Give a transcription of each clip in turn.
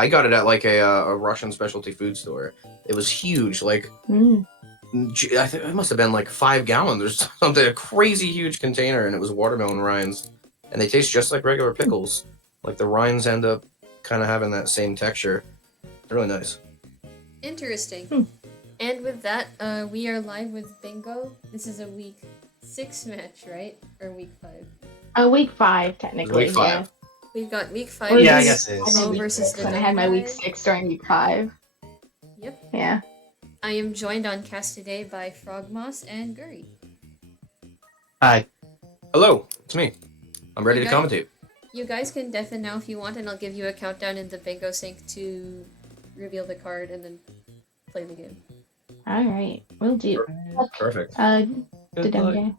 I got it at like a Russian specialty food store. It was huge, like I think it must have been like 5 gallons or something, a crazy huge container, and it was watermelon rinds, and they taste just like regular pickles. Like the rinds end up kind of having that same texture. They're really nice. Interesting. And with that, we are live with bingo. This is a week 6 match, right? Or week 5? Week 5 technically. Week 5. We've got week 5. Well, Yeah, I guess it is. Go versus And I had my week Dahdumbguy. 6 during week 5. Yep. Yeah. I am joined on cast today by Frogmoss and Guri. Hi. Hello, it's me. I'm ready You to guys- commentate. You guys can deafen now if you want, and I'll give you a countdown in the bingo sync to reveal the card and then play the game. All right. We'll do. Perfect. Good luck. Dahdumbguy.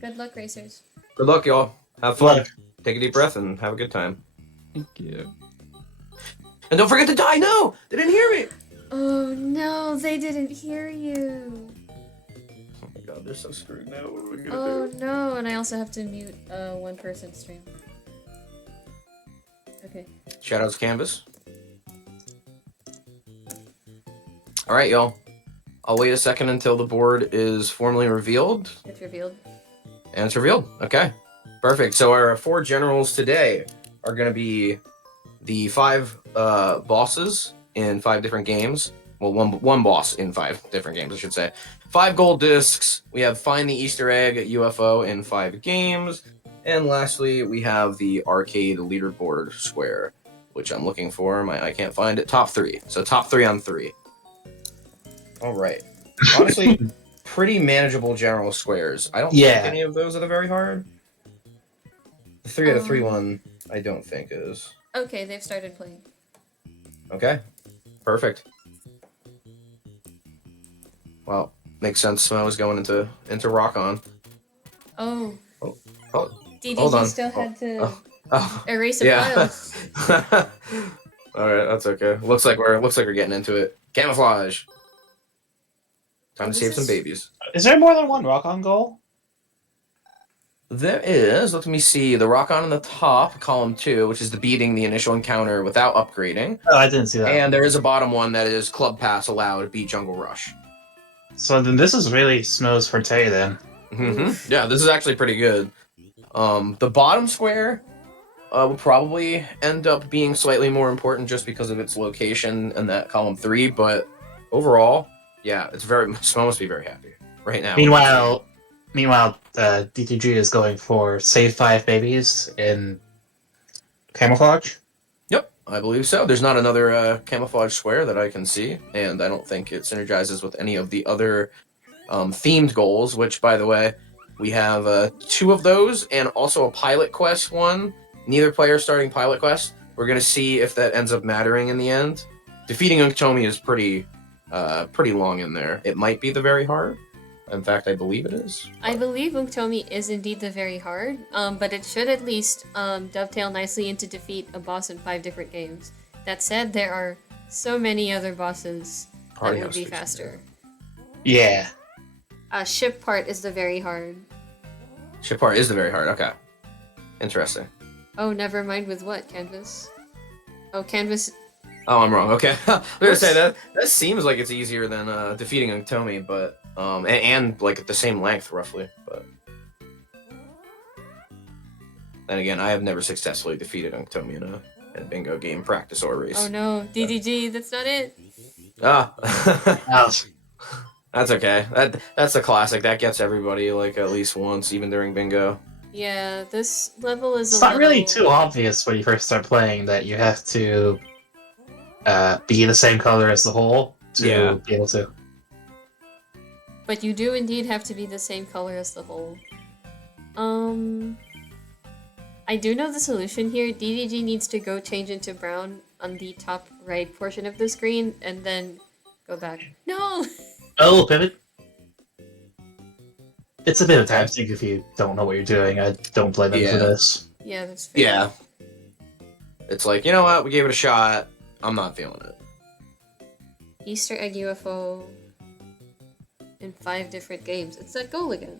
Good luck, racers. Good luck, y'all. Have fun. Luck. Take a deep breath and have a good time. Thank you. And don't forget to die. No, they didn't hear me. Oh no, they didn't hear you. Oh my god, they're so screwed now. What are we gonna Oh do? no, and I also have to mute one person's stream. Okay. Shoutouts Canvas. All right, y'all. I'll wait a second until the board is formally revealed. It's revealed. And it's revealed. Okay. Perfect. So our 4 generals today are going to be the 5 bosses in 5 different games. Well, one boss in 5 different games, I should say. 5 gold discs. We have Find the Easter Egg UFO in 5 games. And lastly, we have the arcade leaderboard square, which I'm looking for. I can't find it. Top 3. So top 3 on 3. All right. Honestly, pretty manageable general squares. I don't think Yeah. any of those are the very hard. The 3 out of 3 one, I don't think is. Okay, they've started playing. Okay. Perfect. Well, makes sense. When I was going into Rock On. Oh. Oh, DDG hold on. still had to Oh, erase a yeah. file. All right, that's okay. Looks like we're getting into it. Camouflage. Time Oh, to this save some is- babies. Is there more than one rock on goal? There is. Let me see. The Rock On in the top, column 2, which is the beating the initial encounter without upgrading. Oh, I didn't see that. And there is a bottom one that is Club Pass allowed, beat Jungle Rush. So then this is really Snow's forte then. Yeah, this is actually pretty good. The bottom square will probably end up being slightly more important just because of its location in that column 3, but overall, yeah, it's Smo must be very happy right now. Meanwhile, DTG is going for save 5 babies in camouflage. Yep, I believe so. There's not another camouflage square that I can see, and I don't think it synergizes with any of the other themed goals, which, by the way, we have 2 of those, and also a pilot quest one. Neither player starting pilot quest. We're going to see if that ends up mattering in the end. Defeating Unktomi is pretty long in there. It might be the very hard. In fact, I believe it is. I believe Unktomi is indeed the very hard, but it should at least dovetail nicely into defeat a boss in 5 different games. That said, there are so many other bosses Party that would House be Fixer. faster. Yeah. Ship part is the very hard. Ship part is the very hard. Okay. Interesting. Oh, never mind with what, Canvas? Oh, Canvas... Oh, I'm wrong. Okay. I was gonna say Whoops. that seems like it's easier than defeating Unktomi, but and like the same length roughly, but then again, I have never successfully defeated Unktomi in a bingo game, practice or race. Oh no, DDG, that's not it! Ah, Oh, that's okay. That's a classic. That gets everybody like at least once, even during bingo. Yeah, this level is it's a not really little- too obvious when you first start playing that you have to be the same color as the hole to Yeah. be able to. But you do indeed have to be the same color as the hole. I do know the solution here. DDG needs to go change into brown on the top right portion of the screen and then go back. No! Oh, pivot. It's a bit of time sink if you don't know what you're doing. I don't blame them Yeah. for this. Yeah, that's fair. Yeah. It's like, you know what? We gave it a shot. I'm not feeling it. Easter egg UFO in 5 different games. It's that goal again.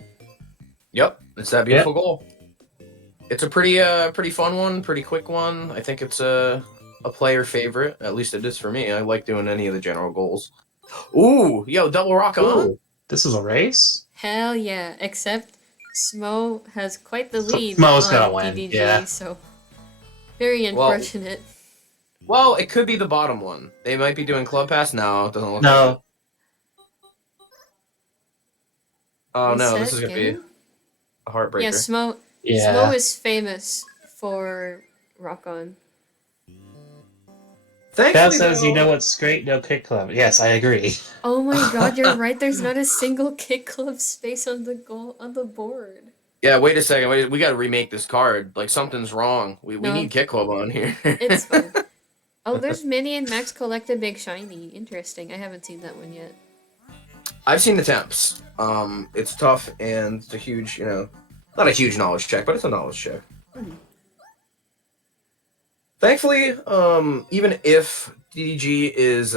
Yep, it's that beautiful goal. It's a pretty fun one, pretty quick one. I think it's a player favorite. At least it is for me. I like doing any of the general goals. Ooh, yo, double rock on. Ooh, this is a race? Hell yeah! Except Smo has quite the lead Smo's on gonna win, DDG, yeah. so very Well- unfortunate. Well, it could be the bottom one. They might be doing club pass. No, it doesn't look like it. No. Oh no, Reset this is gonna be game? a heartbreaker. Yeah, Smo Yeah. is famous for Rock On. Thankfully, That says, though- you know what's great? No kick club. Yes, I agree. Oh my god, you're right. There's not a single kick club space on the board. Yeah, wait a second. Wait, we gotta remake this card. Like something's wrong. We No. need Kick Club on here. It's fine. Oh, there's Mini and Max collect a big shiny. Interesting. I haven't seen that one yet. I've seen attempts. It's tough and it's a huge, not a huge knowledge check, but it's a knowledge check. Mhm. Thankfully, even if DDG is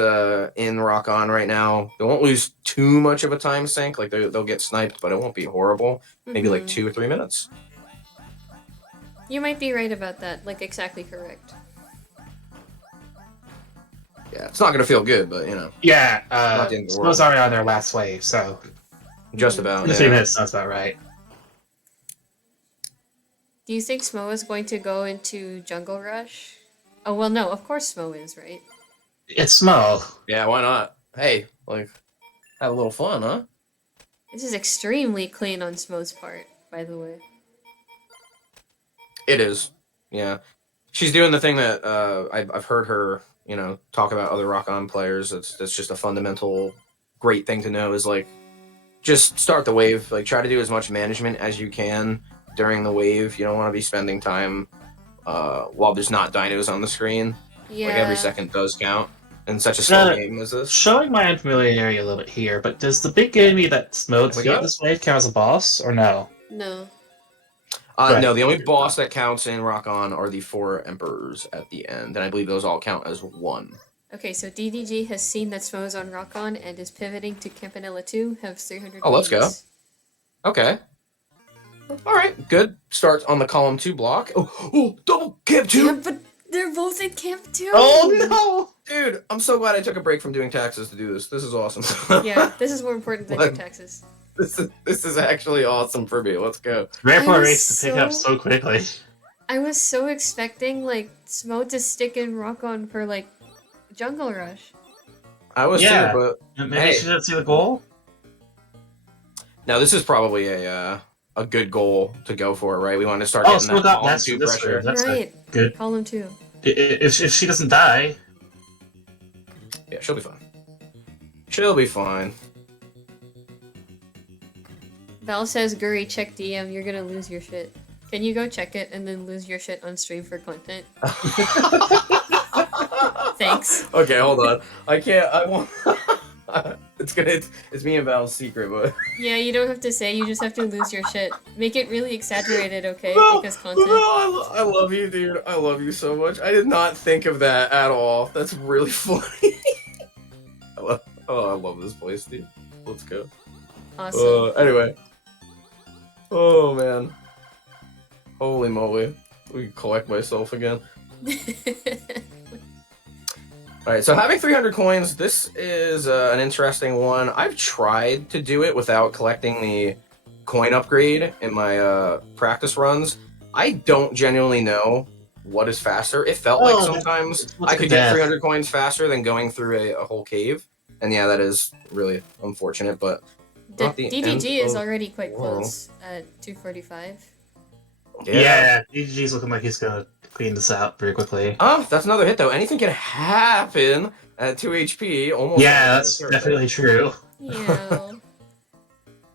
in Rock On right now, they won't lose too much of a time sink. Like they'll get sniped, but it won't be horrible. Maybe like Mhm. 2 or 3 minutes. You might be right about that. Like exactly correct. Yeah, it's not gonna feel good, but Yeah, Not the end of the Smo's world. already on their last wave, so just about. 3 Yeah. minutes sounds about right. Do you think Smo is going to go into Jungle Rush? Oh well, no. Of course Smo is, right? It's Smo. Yeah, why not? Hey, like, have a little fun, huh? This is extremely clean on Smo's part, by the way. It is. Yeah. She's doing the thing that I've heard her, talk about other Rock On players. That's just a fundamental great thing to know is like just start the wave. Like try to do as much management as you can during the wave. You don't want to be spending time while there's not dinos on the screen. Yeah. Like every second does count in such a slow Uh, game as this. Showing my unfamiliarity a little bit here, but does the big enemy that Smo we defeated go. this wave count as a boss, or no? No. Right. No, the only boss that counts in Rock On are the 4 Emperors at the end, and I believe those all count as 1. Okay, so DDG has seen that Smo is on Rock On and is pivoting to Campanella 2, have 300 Oh, let's go. points. Okay. All right. Good start on the column 2 block. Oh, double camp 2. Yeah, but they're both in Camp 2! Oh Dude, I'm so glad I took a break from doing taxes to do this. This is awesome. Yeah, this is more important than your What? taxes. This is actually awesome for me. Let's go. no! Rampart I was race to pick up so quickly. I was so expecting, like, Smo to stick in Rock On for, like, Jungle Rush. I was Yeah. too, but Maybe Hey. she didn't see the goal? now this is probably a good goal to go for, right? We want to start Oh, getting Smo that got column that's 2 this pressure. wave. That's right. good. Column 2. If she doesn't die, Yeah, she'll be fine. She'll be fine. Val says, Guri, check DM, you're gonna lose your shit. Can you go check it and then lose your shit on stream for content? Thanks. Okay, hold on. I can't. I won't. It's me and Val's secret, but Yeah, you don't have to say, you just have to lose your shit. Make it really exaggerated, okay? No, Because content. I love you, dude. I love you so much. I did not think of that at all. That's really funny. I love this place, dude. Let's go. Awesome. Anyway. Oh man. Holy moly. We can collect myself again. Alright, so having 300 coins, this is an interesting one. I've tried to do it without collecting the coin upgrade in my practice runs. I don't genuinely know what is faster. It felt like sometimes I could get 300 coins faster than going through a whole cave. And yeah, that is really unfortunate, but not the end DDG is of already quite the world. close at 245. yeah, DGG's looking like he's gonna clean this out very quickly. Oh, that's another hit though. Anything can happen at 2 HP. Almost. Yeah, that's definitely true. Yeah.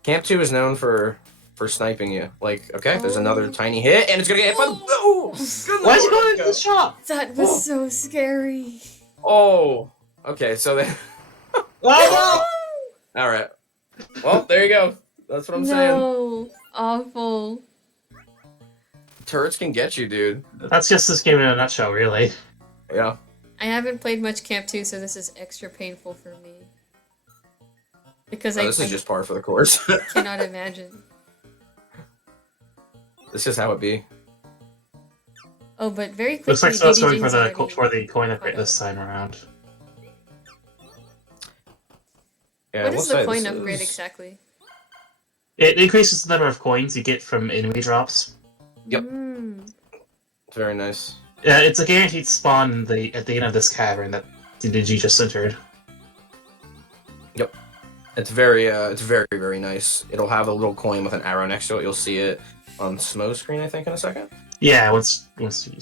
Camp 2 is known for sniping you. Like, okay, there's another Oh. tiny hit, and it's gonna get hit by the. Oh, good Why is he lord, going into the shop? That was so scary. Oh, okay. So then, Oh all right. Well, there you go. That's what I'm saying. No. Awful. Turrets can get you, dude. no! That's just this game in a nutshell, really. Yeah. I haven't played much Camp 2, so this is extra painful for me. Because Oh, I, this is I just par for the course. cannot imagine. This is how it be. Oh, but very quickly, Looks like Smo's going DDG's already for the coin upgrade caught up. this time around. Yeah, What I will is the say, coin this upgrade is- exactly? It increases the number of coins you get from enemy drops. Yep. Mm. It's very nice. It's a guaranteed spawn at the end of this cavern that DDG just entered. It's very, very nice. It'll have a little coin with an arrow next to it. You'll see it on Smo's screen, I think, in a second. Yeah, once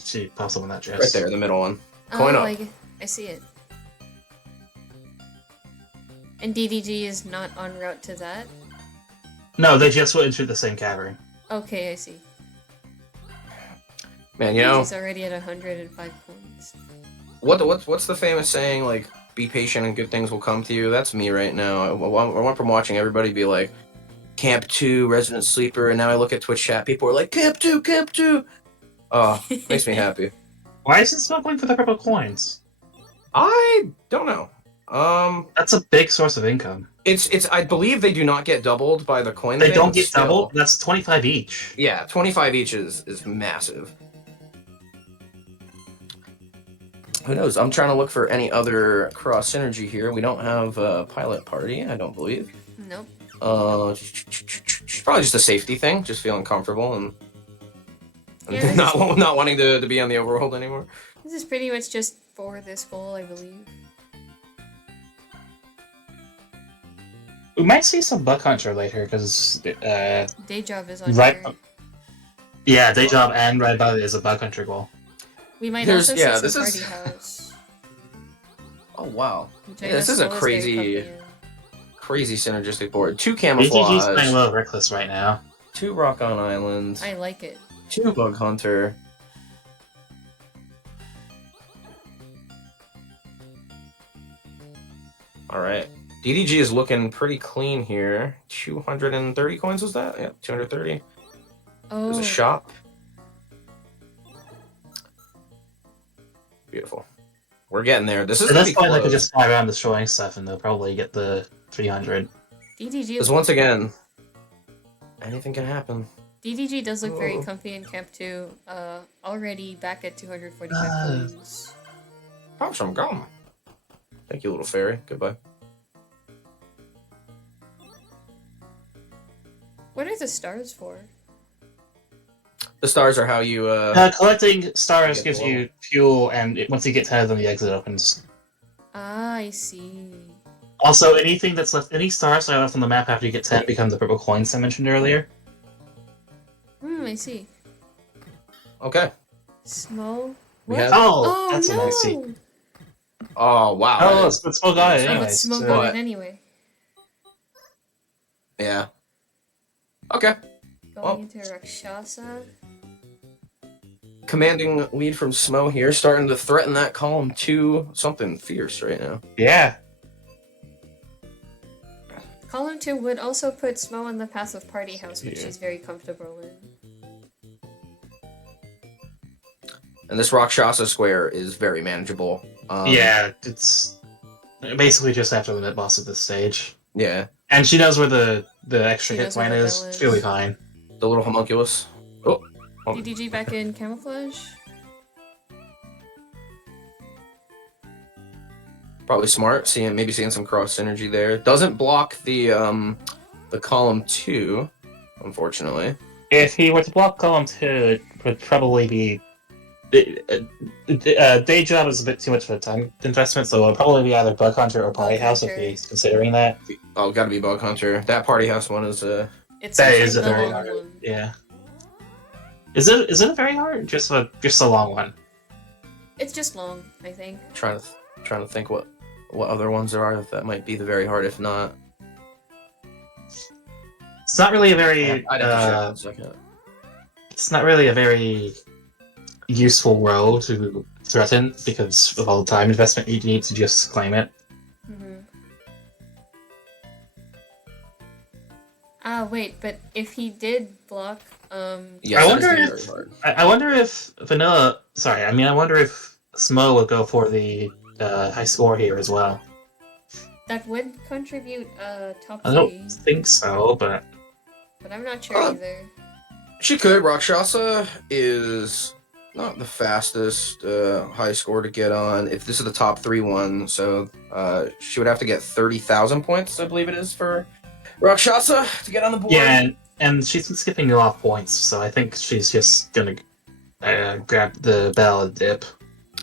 she pops up on that chest. Right there, the middle one. Coin Oh, up. I see it. And DDG is not en route to that? No, they just went into the same cavern. Okay, I see. Man, you know, He's already at 105 points. what's the famous saying, like, be patient and good things will come to you? That's me right now. I went from watching everybody be like, Camp 2, Resident Sleeper, and now I look at Twitch chat, people are like, Camp 2, Camp 2! Oh, makes me happy. Why isn't Smoke going for the purple coins? I don't know. That's a big source of income. It's I believe they do not get doubled by the coin. They bin, don't but get still. doubled? That's 25 each. Yeah, 25 each is massive. Who knows? I'm trying to look for any other cross synergy here. We don't have a pilot party, I don't believe. Nope. Probably just a safety thing, just feeling comfortable and Yeah, this not wanting to be on the overworld anymore. This is pretty much just for this goal, I believe. We might see some Buck Hunter later, because Day job is on Right- here. yeah, day job and right above it is a Buck Hunter goal. We might There's- also yeah, see this some is- party house. Oh wow, Which I Yeah, this know is a Soul very crazy- comfy in. crazy synergistic board. 2 DDG's playing a camouflage, little reckless right now. 2 rock on islands, I like it. 2 bug hunter. All right. DDG is looking pretty clean here. 230 coins was that? Yeah, 230. Oh, There's a shop. Beautiful. We're getting there. This is At gonna this be point, they could close. just fly around destroying stuff, and they'll probably get the 300. DDG is Because once again, anything can happen. DDG does look very Oh. comfy in Camp 2, already back at 245 Ah. coins. Have some gum. Thank you, little fairy. Goodbye. What are the stars for? The stars are how you. Collecting stars Get gives below. you fuel, and once you get 10 of them, the exit opens. Ah, I see. Also, anything that's left, any stars that are left on the map after you get 10 become the purple coins I mentioned earlier. I see. Okay. Small? We What? have- Oh, that's no! a nice seat. Oh wow. Oh, it's Smoke got it Oh, but anyways. Smoke so- got What? it anyway. Yeah. Okay. Going Oh. into Rakshasa. Commanding lead from Smo here, starting to threaten that column 2. Something fierce right now. Yeah. Column 2 would also put Smo in the path of Party House, which Yeah. she's very comfortable in. And this Rakshasa square is very manageable. Yeah, it's basically just after the mid boss at this stage. Yeah. And she knows where the extra She hit knows where point the is. bell is. She'll be fine. The little homunculus. Oh. DDG back in camouflage? Probably smart. Maybe seeing some cross synergy there. Doesn't block the column 2, unfortunately. If he were to block column 2, it would probably be... day job is a bit too much of a time investment, so it'll probably be either Bug Hunter or Party Bug House if Hunter. he's considering that. Oh, gotta be Bug Hunter. That party house one is It's That such is a the very long hard. one. Yeah. Is it very hard? Just a long one. It's just long, I think. trying to think what other ones there are that might be the very hard. If not, It's not really a very I'd have to check that in a second. it's not really a very useful row to threaten because of all the time investment you need to just claim it. Mm-hmm. Ah, wait, but if he did block, Yes, I that is wonder gonna be if- very hard. I wonder if Vanilla. Sorry, I wonder if Smo would go for the high score here as well. that would contribute, top I 3, don't think so, but but I'm not sure Uh, either. She could. Rakshasa is not the fastest high score to get on. If this is the top 3 one, so she would have to get 30,000 points, I believe it is, for Rakshasa to get on the board. Yeah, and she's been skipping a lot of points, so I think she's just gonna grab the bell dip.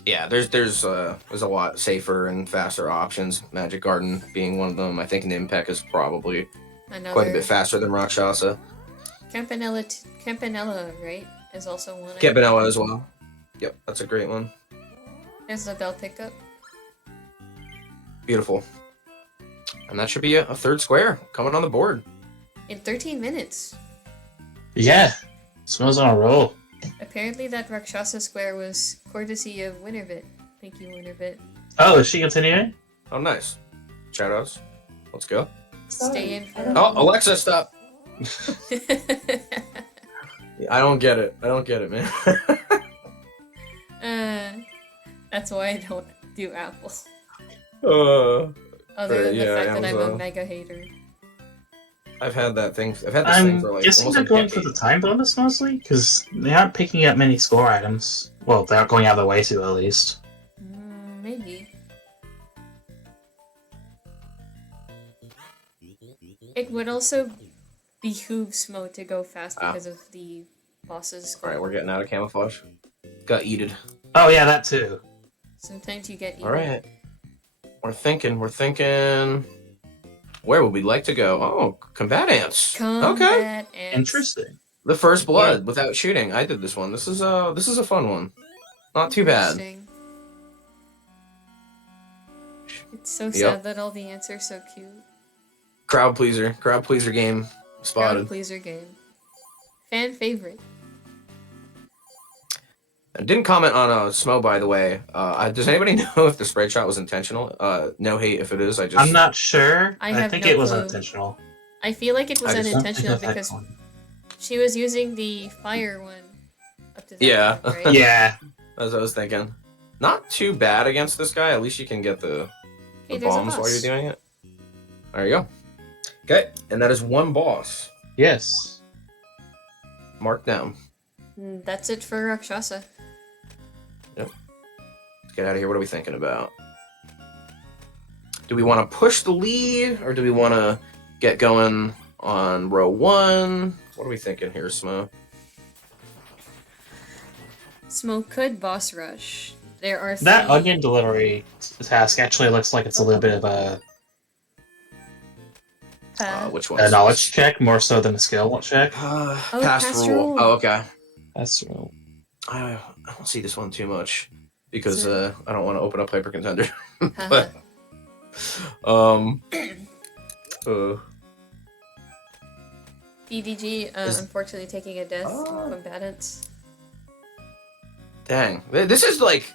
Yeah, there's a lot safer and faster options. Magic Garden being one of them. I think Nimpek is probably quite a bit faster than Rakshasa. Campanella, right, is also one. Campanella as well. Yep, that's a great one. There's the bell pickup. Beautiful. And that should be a 3rd square coming on the board. In 13 minutes. Yeah, smells on a roll. Apparently that Rakshasa square was courtesy of Winterbit. Thank you, Winterbit. Oh, is she continuing? Oh, nice. Shoutouts. Let's go. Stay in for Oh, Alexa, stop. I don't get it. I don't get it, man. That's why I don't do Apple. Uh, Other than the yeah, fact that I'm a Amazon. mega hater. I've had that thing. I've had this thing for I'm like guessing almost they're a going for decade. the time bonus mostly, because they aren't picking up many score items. Well, they're not going out of their way to, at least. Maybe. It would also behoove Smo to go fast because of the boss's All right, score. we're getting out of camouflage. Got eated. Oh yeah, that too. Sometimes you get eaten. All right. We're thinking. Where would we like to go? Oh, combat ants. Okay. Combat ants. Interesting. The first blood without shooting. I did this one. This is a fun one. Not too bad. Interesting. It's so sad that all the ants are so cute. Crowd pleaser game spotted. Crowd pleaser game. Fan favorite. I didn't comment on Smo, by the way. Does anybody know if the spread shot was intentional? No hate if it is. I'm not sure. I I have think no it was clue. unintentional. I feel like it was I just don't unintentional because she was using the fire one up to that Yeah. point, right? Yeah. As I was thinking. Not too bad against this guy. At least you can get the Hey, there's a bombs while boss. you're doing it. There you go. Okay, and that is one boss. Yes. Marked down. That's it for Rakshasa. Let's get out of here. What are we thinking about? Do we want to push the lead, or do we want to get going on row 1? What are we thinking here, Smo? Smo could boss rush. There are That 3... onion delivery task actually looks like it's a little bit of a Which one? knowledge check more so than a skill check. Past rule. Oh, okay. That's real. I don't see this one too much because I don't want to open up hyper contender. But PDG unfortunately taking a death from combatants. Dang, this is like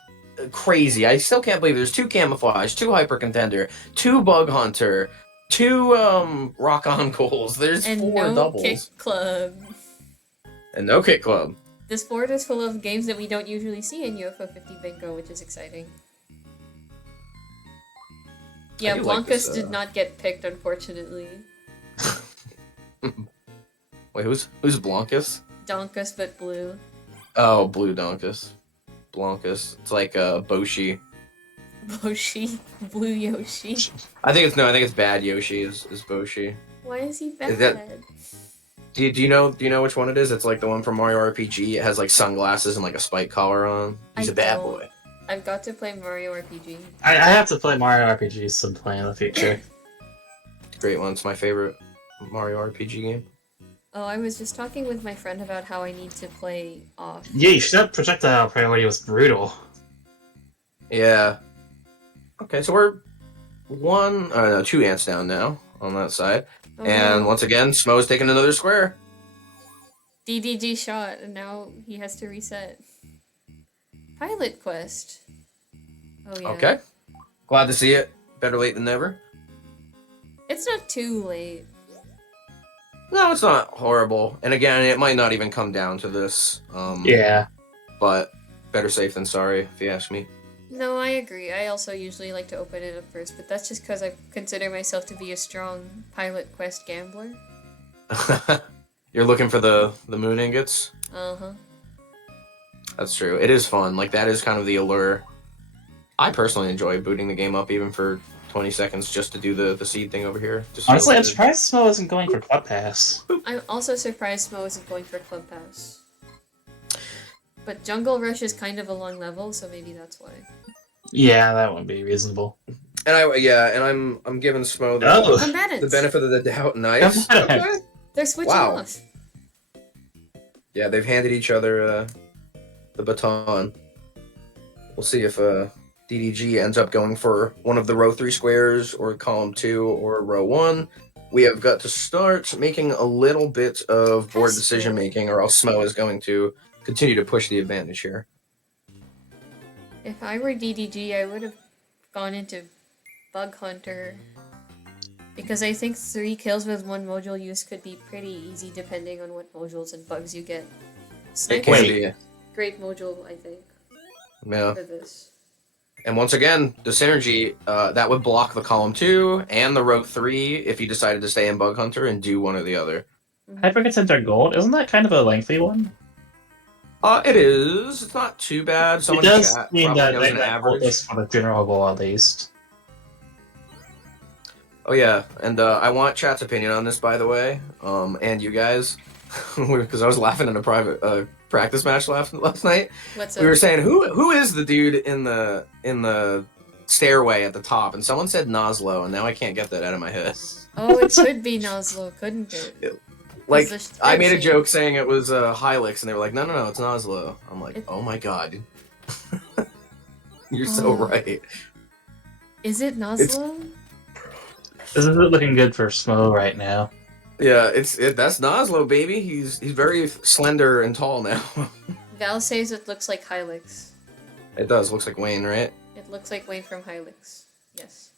crazy. I still can't believe there's 2 camouflage, 2 hyper contender, 2 bug hunter, 2 rock on goals. There's And 4 no doubles kick club. and no kick club. This board is full of games that we don't usually see in UFO 50 Bingo, which is exciting. Yeah, do like Blancus this, did not get picked, unfortunately. Wait, who's Blancus? Donkus, but blue. Oh, blue Donkus. Blancus. It's like Boshi. Boshi. Blue Yoshi. I think it's bad Yoshi is Boshi. Why is he bad? Is that- Do you know which one it is? It's like the one from Mario RPG. It has like sunglasses and like a spike collar on. He's I a bad don't. boy. I've got to play Mario RPG. I have to play Mario RPG sometime in the future. Great one. It's my favorite Mario RPG game. Oh, I was just talking with my friend about how I need to play off. Yeah, you should have projectile priority was brutal. Yeah. Okay, so we're 2 ants down now on that side. Oh, And no. once again, Smo's taking another square. DDG shot, and now he has to reset. Pilot quest. Oh yeah. Okay. Glad to see it. Better late than never. It's not too late. No, it's not horrible. And again, it might not even come down to this. Yeah. But better safe than sorry, if you ask me. No, I agree. I also usually like to open it up first, but that's just because I consider myself to be a strong pilot quest gambler. You're looking for the moon ingots? Uh-huh. That's true. It is fun. Like that is kind of the allure. I personally enjoy booting the game up even for 20 seconds just to do the seed thing over here. Just Honestly, I'm feels good. surprised Smo isn't going for Club Pass. I'm also surprised Smo isn't going for Club Pass. But Jungle Rush is kind of a long level, so maybe that's why. Yeah, that would be reasonable. And I'm giving Smo Oh. the Combatants! benefit of the doubt. Nice. Combatants. Okay. They're switching Wow. off. Yeah, they've handed each other the baton. We'll see if DDG ends up going for one of the row 3 squares or column 2 or row 1. We have got to start making a little bit of board That's decision cool. making, or else Smo is going to continue to push the advantage here. If I were DDG, I would have gone into Bug Hunter. Because I think 3 kills with 1 module use could be pretty easy depending on what modules and bugs you get. It Sniper can is be. a great module, I think, Yeah. for this. And once again, the synergy, that would block the column 2 and the row 3 if you decided to stay in Bug Hunter and do one or the other. Hypercontender Gold, isn't that kind of a lengthy one? It is. It's not too bad. Someone it in does chat mean probably that knows they an got average. this for the general goal at least. Oh yeah, and I want chat's opinion on this, by the way, and you guys, because I was laughing in a private practice match last night. What's We were up? saying who is the dude in the stairway at the top, and someone said Noslo, and now I can't get that out of my head. Oh, it could be Noslo, couldn't it? Like the I made a spreadsheet. joke saying it was Hylix, and they were like, no, it's Noslo. I'm like, It- oh my god, you're so Oh. right. Is it Noslo? This isn't looking good for Smo right now. Yeah, that's Noslo, baby. He's very slender and tall now. Val says it looks like Hylix. It does. Looks like Wayne, right? It looks like Wayne from Hylix. Yes.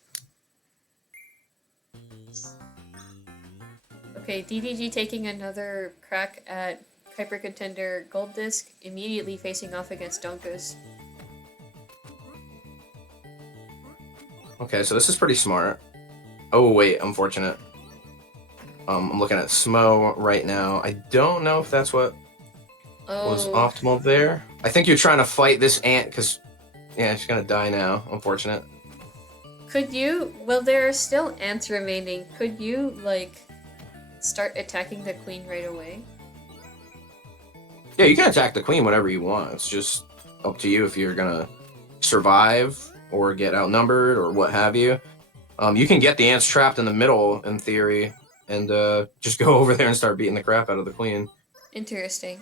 Okay, DDG taking another crack at Hyper Contender Gold Disc, immediately facing off against Donkus. Okay, so this is pretty smart. Oh wait, unfortunate. I'm looking at Smo right now. I don't know if that's what was Oh, optimal there. I think you're trying to fight this ant because, yeah, she's gonna die now. Unfortunate. could you? Well, there are still ants remaining. Could you, like, start attacking the queen right away? Yeah, you can attack the queen whenever you want. It's just up to you if you're gonna survive or get outnumbered or what have you. You can get the ants trapped in the middle in theory, and just go over there and start beating the crap out of the queen. Interesting.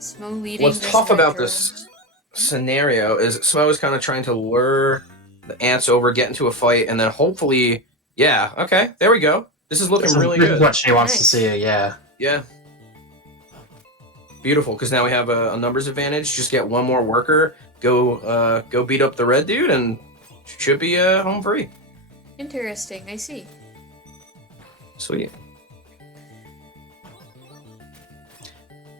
Smo leading. What's this tough red about drone. this scenario is Smo is kind of trying to lure the ants over, get into a fight, and then hopefully, yeah, okay, there we go. This is looking This really is good. what she wants to Nice. see, yeah. Yeah. Beautiful, because now we have a numbers advantage. Just get one more worker, go beat up the red dude, and should be home free. Interesting, I see. Sweet.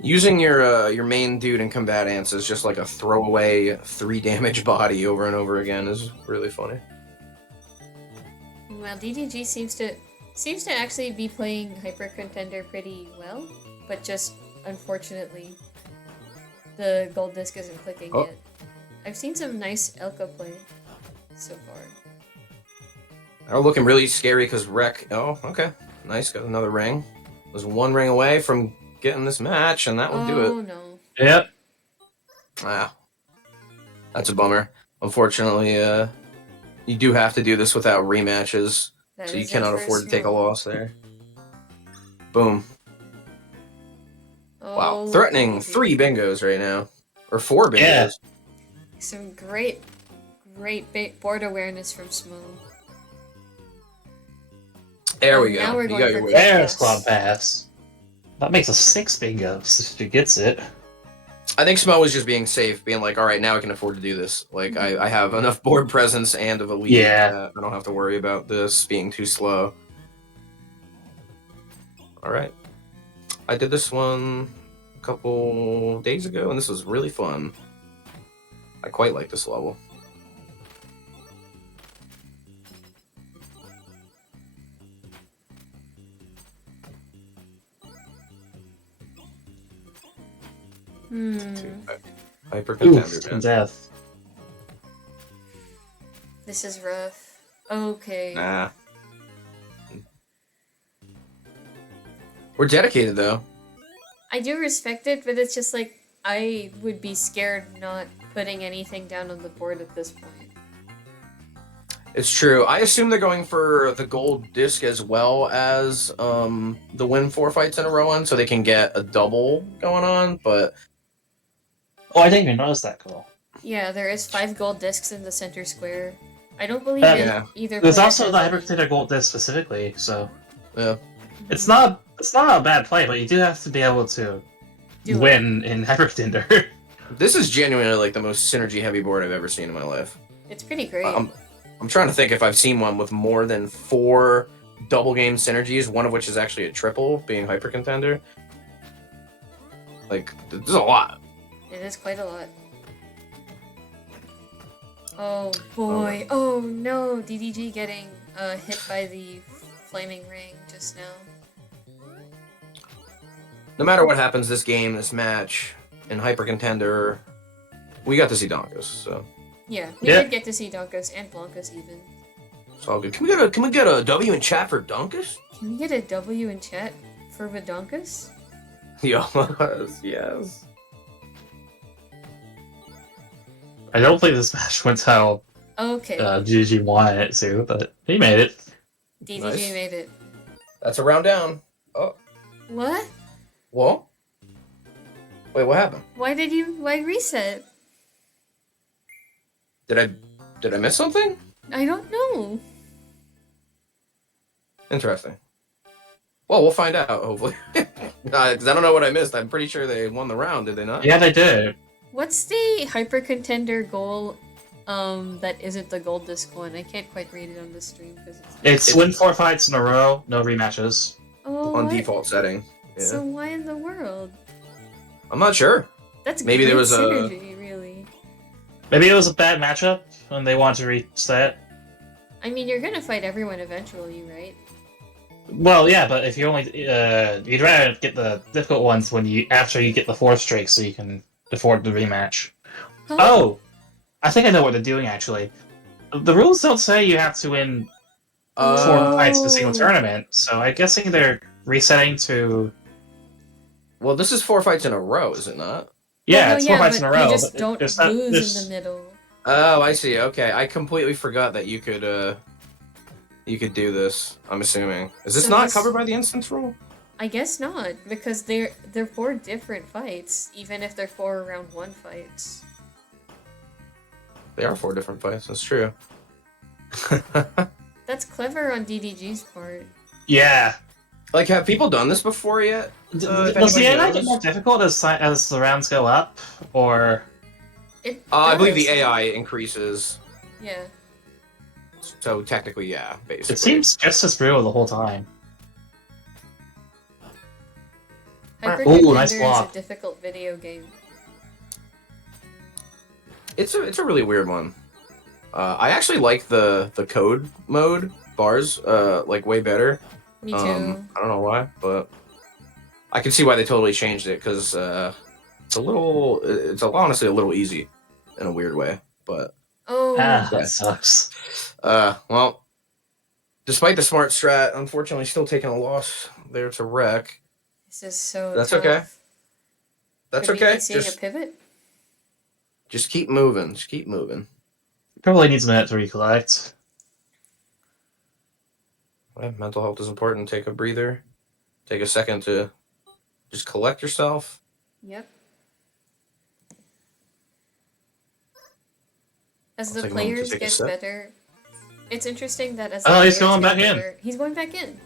Using your main dude in combat ants is just like a throwaway 3 damage body over and over again is really funny. Well, DDG seems to actually be playing Hyper Contender pretty well, but just unfortunately, the gold disc isn't clicking Oh. yet. I've seen some nice Elka play so far. They're looking really scary because Rek. Oh, okay, nice. Got another ring. Was 1 ring away from getting this match, and that will do it. Oh no. Yep. Ah, that's a bummer. Unfortunately, you do have to do this without rematches, That so you is cannot their afford to first take a roll. loss there. Boom. Wow. Oh, Threatening DDG. 3 bingos right now. Or 4 bingos. Yeah. Some great board awareness from Smo. There we And go. now we're You going got for your way. There's Yes. Club Pass. That makes a 6 bingos if she gets it. I think Smo was just being safe, being like, all right, now I can afford to do this. Like, I have enough board presence and of a lead Yeah. that I don't have to worry about this being too slow. All right. I did this one a couple days ago, and this was really fun. I quite like this level. Hyper Oof, contender, to man. death. This is rough. Okay. Nah. We're dedicated though. I do respect it, but it's just like I would be scared not putting anything down on the board at this point. It's true. I assume they're going for the gold disc as well as the win 4 fights in a row on, so they can get a double going on. But Oh, I didn't even notice that goal. Yeah, there is 5 gold discs in the center square. I don't believe Yeah. either. There's player also has the any. Hyper Contender Gold Disc specifically, so yeah, it's not a bad play, but you do have to be able to Do it. win in Hyper Contender. this is genuinely like the most synergy heavy board I've ever seen in my life. It's pretty great. I'm trying to think if I've seen one with more than 4 double game synergies, one of which is actually a triple, being hyper contender. Like, there's a lot. It is quite a lot. Oh boy. Oh no. DDG getting hit by the flaming ring just now. No matter what happens this game, this match, in hyper contender, we got to see Donkus, so Yeah, we Yeah. did get to see Donkus and Blankus even. it's all good. Can we get a W in chat for Donkus? Can we get a W in chat for Badonkus? Yes. I don't think this match went how Okay. GG wanted it to, but he made it. DDG nice. made it. That's a round down. Oh, What? well. Wait, what happened? Why reset? Did I miss something? I don't know. Interesting. Well, we'll find out, hopefully. Because I don't know what I missed. I'm pretty sure they won the round, did they not? Yeah, they did. What's the hyper contender goal that isn't the gold disc one? I can't quite read it on the stream because It's win 4 fights in a row, no rematches. Oh, On what? default setting. Yeah. So why in the world? I'm not sure. That's Maybe there great was a- synergy, really. Maybe it was a bad matchup and they want to reset. I mean, you're gonna fight everyone eventually, right? Well, yeah, but if you only you'd rather get the difficult ones after you get the 4th streak, so you can afford the rematch. Huh? Oh, I think I know what they're doing actually. The rules don't say you have to win 4 Oh. fights in a single tournament, so I'm guessing they're resetting to. Well, this is 4 fights in a row, is it not? Yeah, Well, no, it's 4 fights in but a row. You just but don't there's not- lose there's- in the middle. Oh, I see. Okay, I completely forgot that you could do this. I'm assuming. Is this So not this- covered by the instance rule? I guess not, because they're 4 different fights, even if they're 4 round 1 fights. They are 4 different fights. That's true. That's clever on DDG's part. Yeah. Like, have people done this before yet? If Does the anybody AI knows? get more difficult as the rounds go up, or It I believe the does. AI increases. Yeah. So technically, yeah, basically. it seems just as brutal the whole time? Hyper Ooh, Contender nice is block. a difficult video game. It's a really weird one. I actually like the code mode bars like way better. Me too. I don't know why, but I can see why they totally changed it because it's honestly a little easy in a weird way. But Oh, Ah, Yeah. that sucks. well, despite the smart strat, unfortunately, still taking a loss there to wreck. this is so That's tough. okay. That's Could we okay. be seeing a pivot? Just keep moving. Just keep moving. Probably needs a minute to recollect. Well, mental health is important. Take a breather. Take a second to just collect yourself. Yep. As I'll the take a moment to players take a get sip. better, it's interesting that as Oh, the he's players going get back in. better, he's going back in.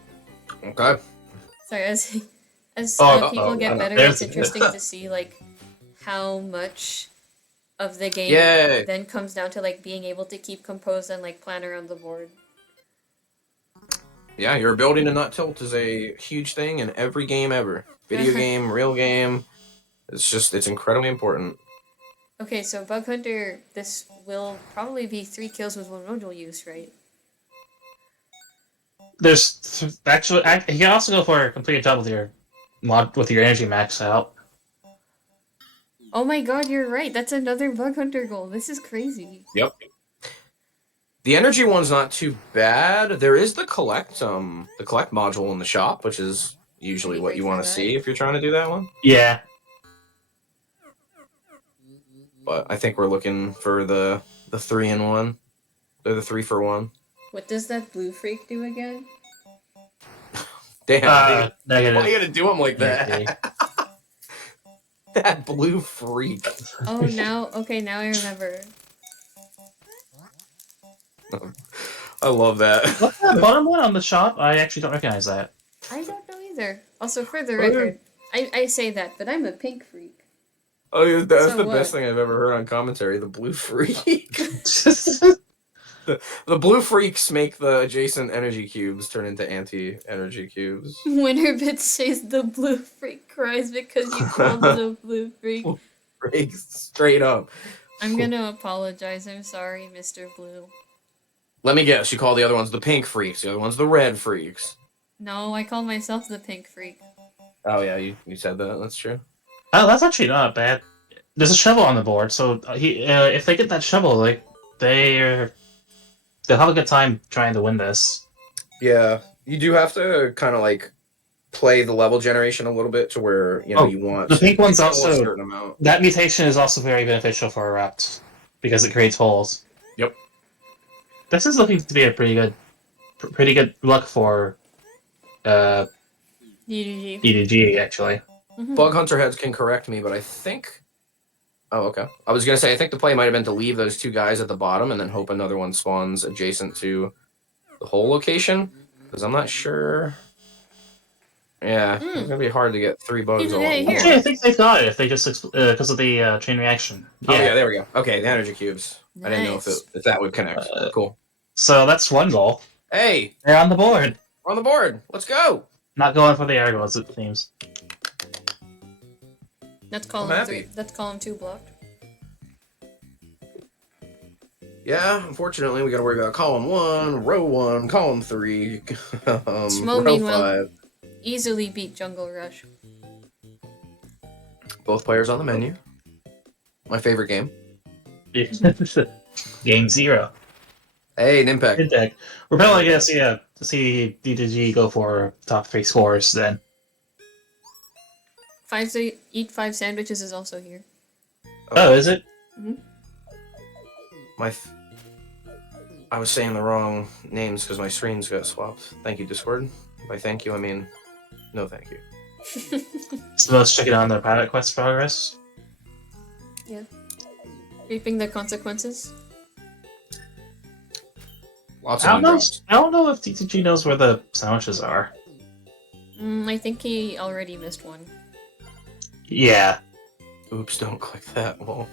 Okay. Sorry, as Oh, people uh-oh, get I know. better, There's- it's interesting to see like how much of the game Yay! then comes down to like being able to keep composed and like plan around the board. Yeah, your ability to not tilt is a huge thing in every game ever. Video game, real game. It's incredibly important. Okay, so Bug Hunter, this will probably be 3 kills with 1 module use, right? Actually, you can also go for a complete double with your energy max out. Oh my god, you're right. That's another bug hunter goal. This is crazy. Yep. The energy one's not too bad. There is the collect module in the shop, which is usually Pretty what great you for want to that. see if you're trying to do that one. Yeah. But I think we're looking for the 3-in-1. They're the 3-for-1. What does that blue freak do again? Damn, why Negative. you gotta do them like energy. that? That blue freak. Oh, now I remember. I love that. What's that bottom one on the shop? I actually don't recognize that. I don't know either. Also, for the Oh, yeah. record, I say that, but I'm a pink freak. Oh, yeah, that's So the what? best thing I've ever heard on commentary. The blue freak. The blue freaks make the adjacent energy cubes turn into anti-energy cubes. Winterbit says the blue freak cries because you called it a blue freak. Freaks, straight up. I'm gonna apologize. I'm sorry, Mr. Blue. Let me guess. You call the other ones the pink freaks. The other ones the red freaks. No, I call myself the pink freak. Oh yeah, you said that. That's true. Oh, that's actually not bad. There's a shovel on the board, so if they get that shovel, like they'll have a good time trying to win this. Yeah, you do have to kind of like play the level generation a little bit to where you want the pink one's to kill also a certain amount. that mutation is also very beneficial for a rapt because it creates holes. Yep. This is looking to be a pretty good luck for DDG. EDG actually. Mhm. Bug hunter heads can correct me, but I think. Oh, okay. I was gonna say I think the play might have been to leave those two guys at the bottom and then hope another one spawns adjacent to the hole location, because I'm not sure. Yeah, it's gonna be hard to get 3 bugs He's all okay, at here. Actually, I once. think they've got it if they just because of the chain reaction. Oh yeah, there we go. Okay, the energy cubes. I didn't know Nice. if that would connect. Cool. So that's one goal. Hey, They're on the board. we're on the board. Let's go. Not going for the air goals, it seems. That's I'm column happy. 3. That's column 2 blocked. Yeah, unfortunately, we got to worry about column 1, row 1, column 3, Smo, row meanwhile, 5. easily beat Jungle Rush. Both players on the menu. My favorite game. Game 0. Hey, Nimpec. Good deck. We're probably gonna see D2G go for top 3 scores then. Eat 5 sandwiches is also here. Oh, is it? I was saying the wrong names because my screens got swapped. Thank you, Discord. By thank you, I mean no thank you. So let's check it on their pilot quest progress. Yeah. Reaping the consequences. Lots I of don't know. drops. I don't know if D2G knows where the sandwiches are. I think he already missed one. Yeah. Oops, don't click that, Wolf.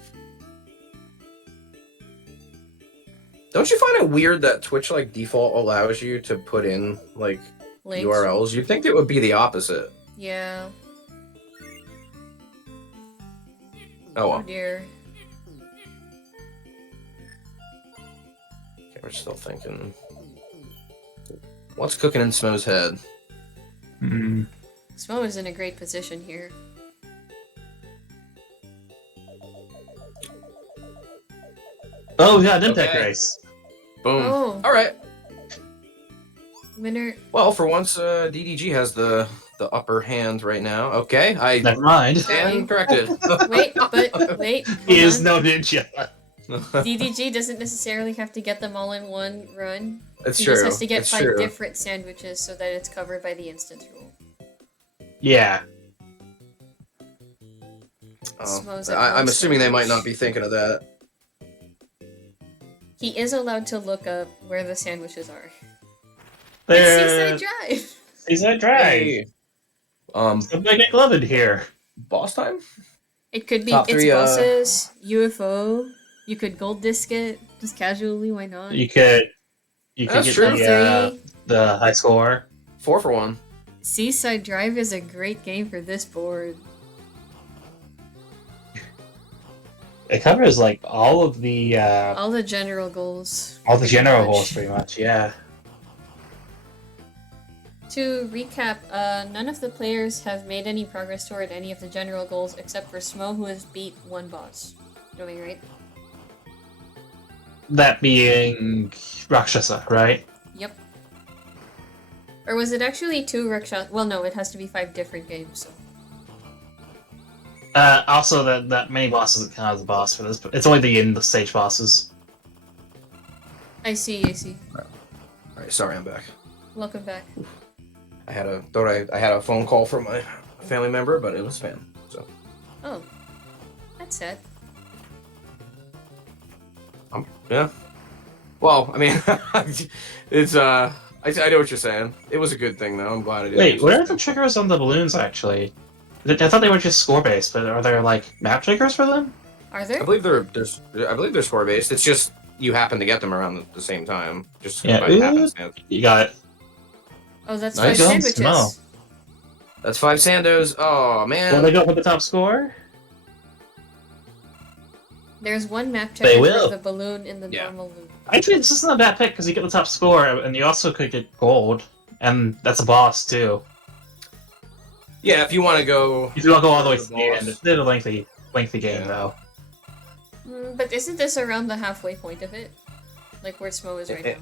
Don't you find it weird that Twitch like default allows you to put in like Links. URLs? You'd think it would be the opposite. Yeah. Oh Oh well. dear. Okay, we're still thinking. What's cooking in Smo's head? Hmm. Smo is in a great position here. Oh, we got an impact Okay. race. Boom. Oh. All right. Winner. Well, for once, DDG has the upper hand right now. Okay, I Never mind. stand corrected. Wait, but wait. He hold is on. no ninja. DDG doesn't necessarily have to get them all in one run. It's He true. just has to get it's 5 true. different sandwiches so that it's covered by the instance rule. Yeah. Smo's at I'm one assuming they might not sandwich. be thinking of that. He is allowed to look up where the sandwiches are. There. It's Seaside Drive! Seaside Drive. Hey. Somebody get glove in here. Boss time? It could be Top its 3, bosses, UFO. You could gold disc it just casually. Why not? You could That's get true. the high score. 4 for 1. Seaside Drive is a great game for this board. It covers like all of the All the general goals. all the pretty general much. goals pretty much. Yeah. To recap, none of the players have made any progress toward any of the general goals except for Smo, who has beat one boss. Doing right? That being Rakshasa, right? Yep. Or was it actually 2 Rakshasa? Well, no, it has to be 5 different games, so. Also, that mini boss doesn't count as a boss for this, but it's only the end of stage bosses. I see. Alright, sorry, I'm back. Welcome back. I had a phone call from my family member, but it was spam. So Oh. That's sad. yeah. Well, I mean, it's I know what you're saying. It was a good thing though. I'm glad it did. Wait, where are the triggers on the balloons actually? I thought they were just score based, but are there like map triggers for them? Are I there? believe they're score based. It's just you happen to get them around the same time, just Yeah, by happenstance. You got it. Oh, that's Nice. 5 Don't sandwiches. smell. That's 5 Sandos. Oh man. Will they go up with the top score? There's one map They checker will. for the balloon in the Yeah. normal loop. Actually, this isn't a bad pick because you get the top score, and you also could get gold, and that's a boss too. Yeah, if you want to go. If you want to go all the way to The the end, boss. it's a little lengthy game Yeah. though. But isn't this around the halfway point of it? Like where Smo is right now?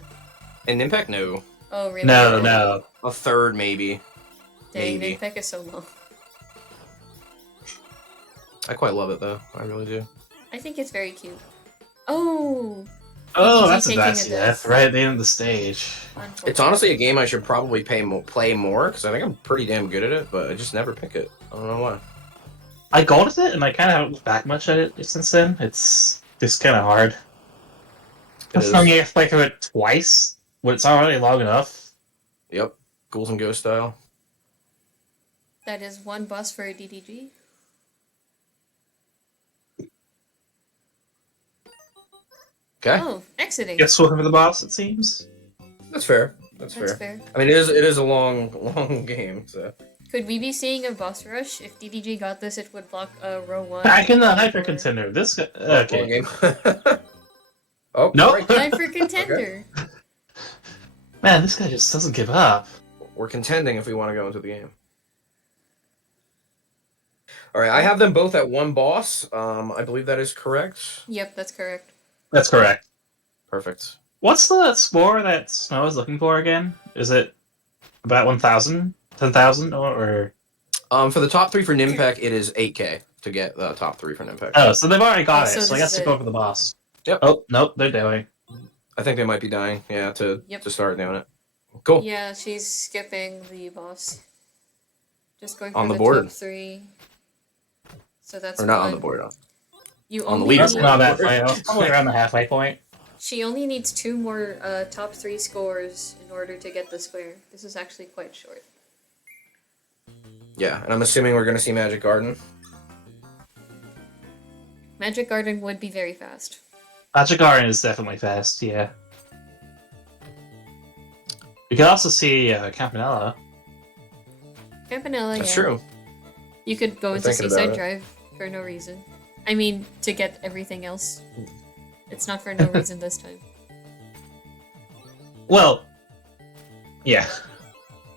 And Impact, no. Oh, really? No. A third, maybe. Dang, maybe. the Peck is so long. I quite love it though. I really do. I think it's very cute. Oh! Oh, Easy that's a taking nasty a death death. right at the end of the stage. It's honestly a game I should probably play more because I think I'm pretty damn good at it, but I just never pick it. I don't know why. I golded it, and I kind of haven't looked back much at it since then. It's just kind of hard. It is. You have to play through it twice when it's already long enough. Yep, Ghouls and Ghost style. That is one boss for a DDG. Okay, Oh, exiting. Gets looking for the boss, it seems. that's fair. That's That's fair. fair. I mean, it is a long game. So Could we be seeing a boss rush? If DDG got this, it would block row 1. Back in the hyper Or- contender. This guy. long Okay. game. Oh Nope. right. Time for contender. Man, this guy just doesn't give up. We're contending if we want to go into the game. All right, I have them both at one boss. I believe that is correct. Yep, that's correct. That's correct. Perfect. What's the score that Snow is looking for again? Is it about 1,000? 10,000? Or... For the top 3 for Nimpec, it is 8K to get the top 3 for Nimpec. Oh, so they've already got Oh, it, so so I this guess is to go it. for the boss. Yep. Oh, nope, they're doing. I think they might be dying. Yeah, to Yep. start doing it. Cool. Yeah, she's skipping the boss. Just going for On the the board. top 3. So that's Or not on one. the board. You on the only That's leaderboard. need- not that way. It's probably around the halfway point. She only needs 2 more top 3 scores in order to get the square. This is actually quite short. Yeah, and I'm assuming we're going to see Magic Garden. Magic Garden would be very fast. Magic Garden is definitely fast, yeah. You can also see Campanella. Campanella, That's yeah. true. You could go I'm into thinking about Seaside it. Drive for no reason. I mean, to get everything else. It's not for no reason this time. Well, yeah.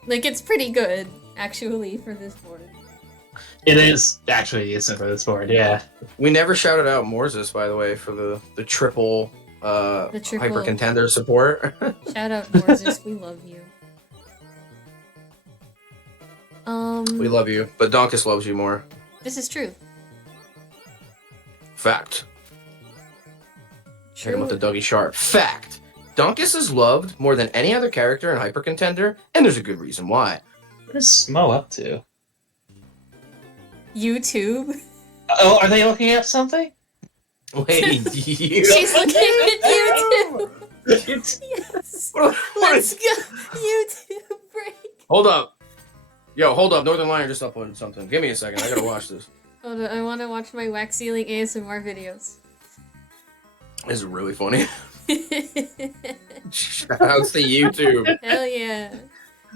Like, it's pretty good, actually, for this board. It is actually decent for this board, yeah. We never shouted out Morses, by the way, for the triple triple- hyper contender support. Shout out, Morses, we love you. We love you, but Donkus loves you more. This is true. Fact. Hit him True. with the Dougie Sharp. Fact. Donkus is loved more than any other character in Hyper Contender, and there's a good reason why. What is Smo up to? YouTube. Oh, are they looking at something? Wait, you. She's looking at YouTube. Yes. What Let's is- go. YouTube break. Hold up. Yo, hold up. Northern Lion just uploaded something. Give me a second. I gotta watch this. Hold on, I want to watch my wax sealing ASMR videos. This is really funny. Shouts to YouTube. Hell yeah.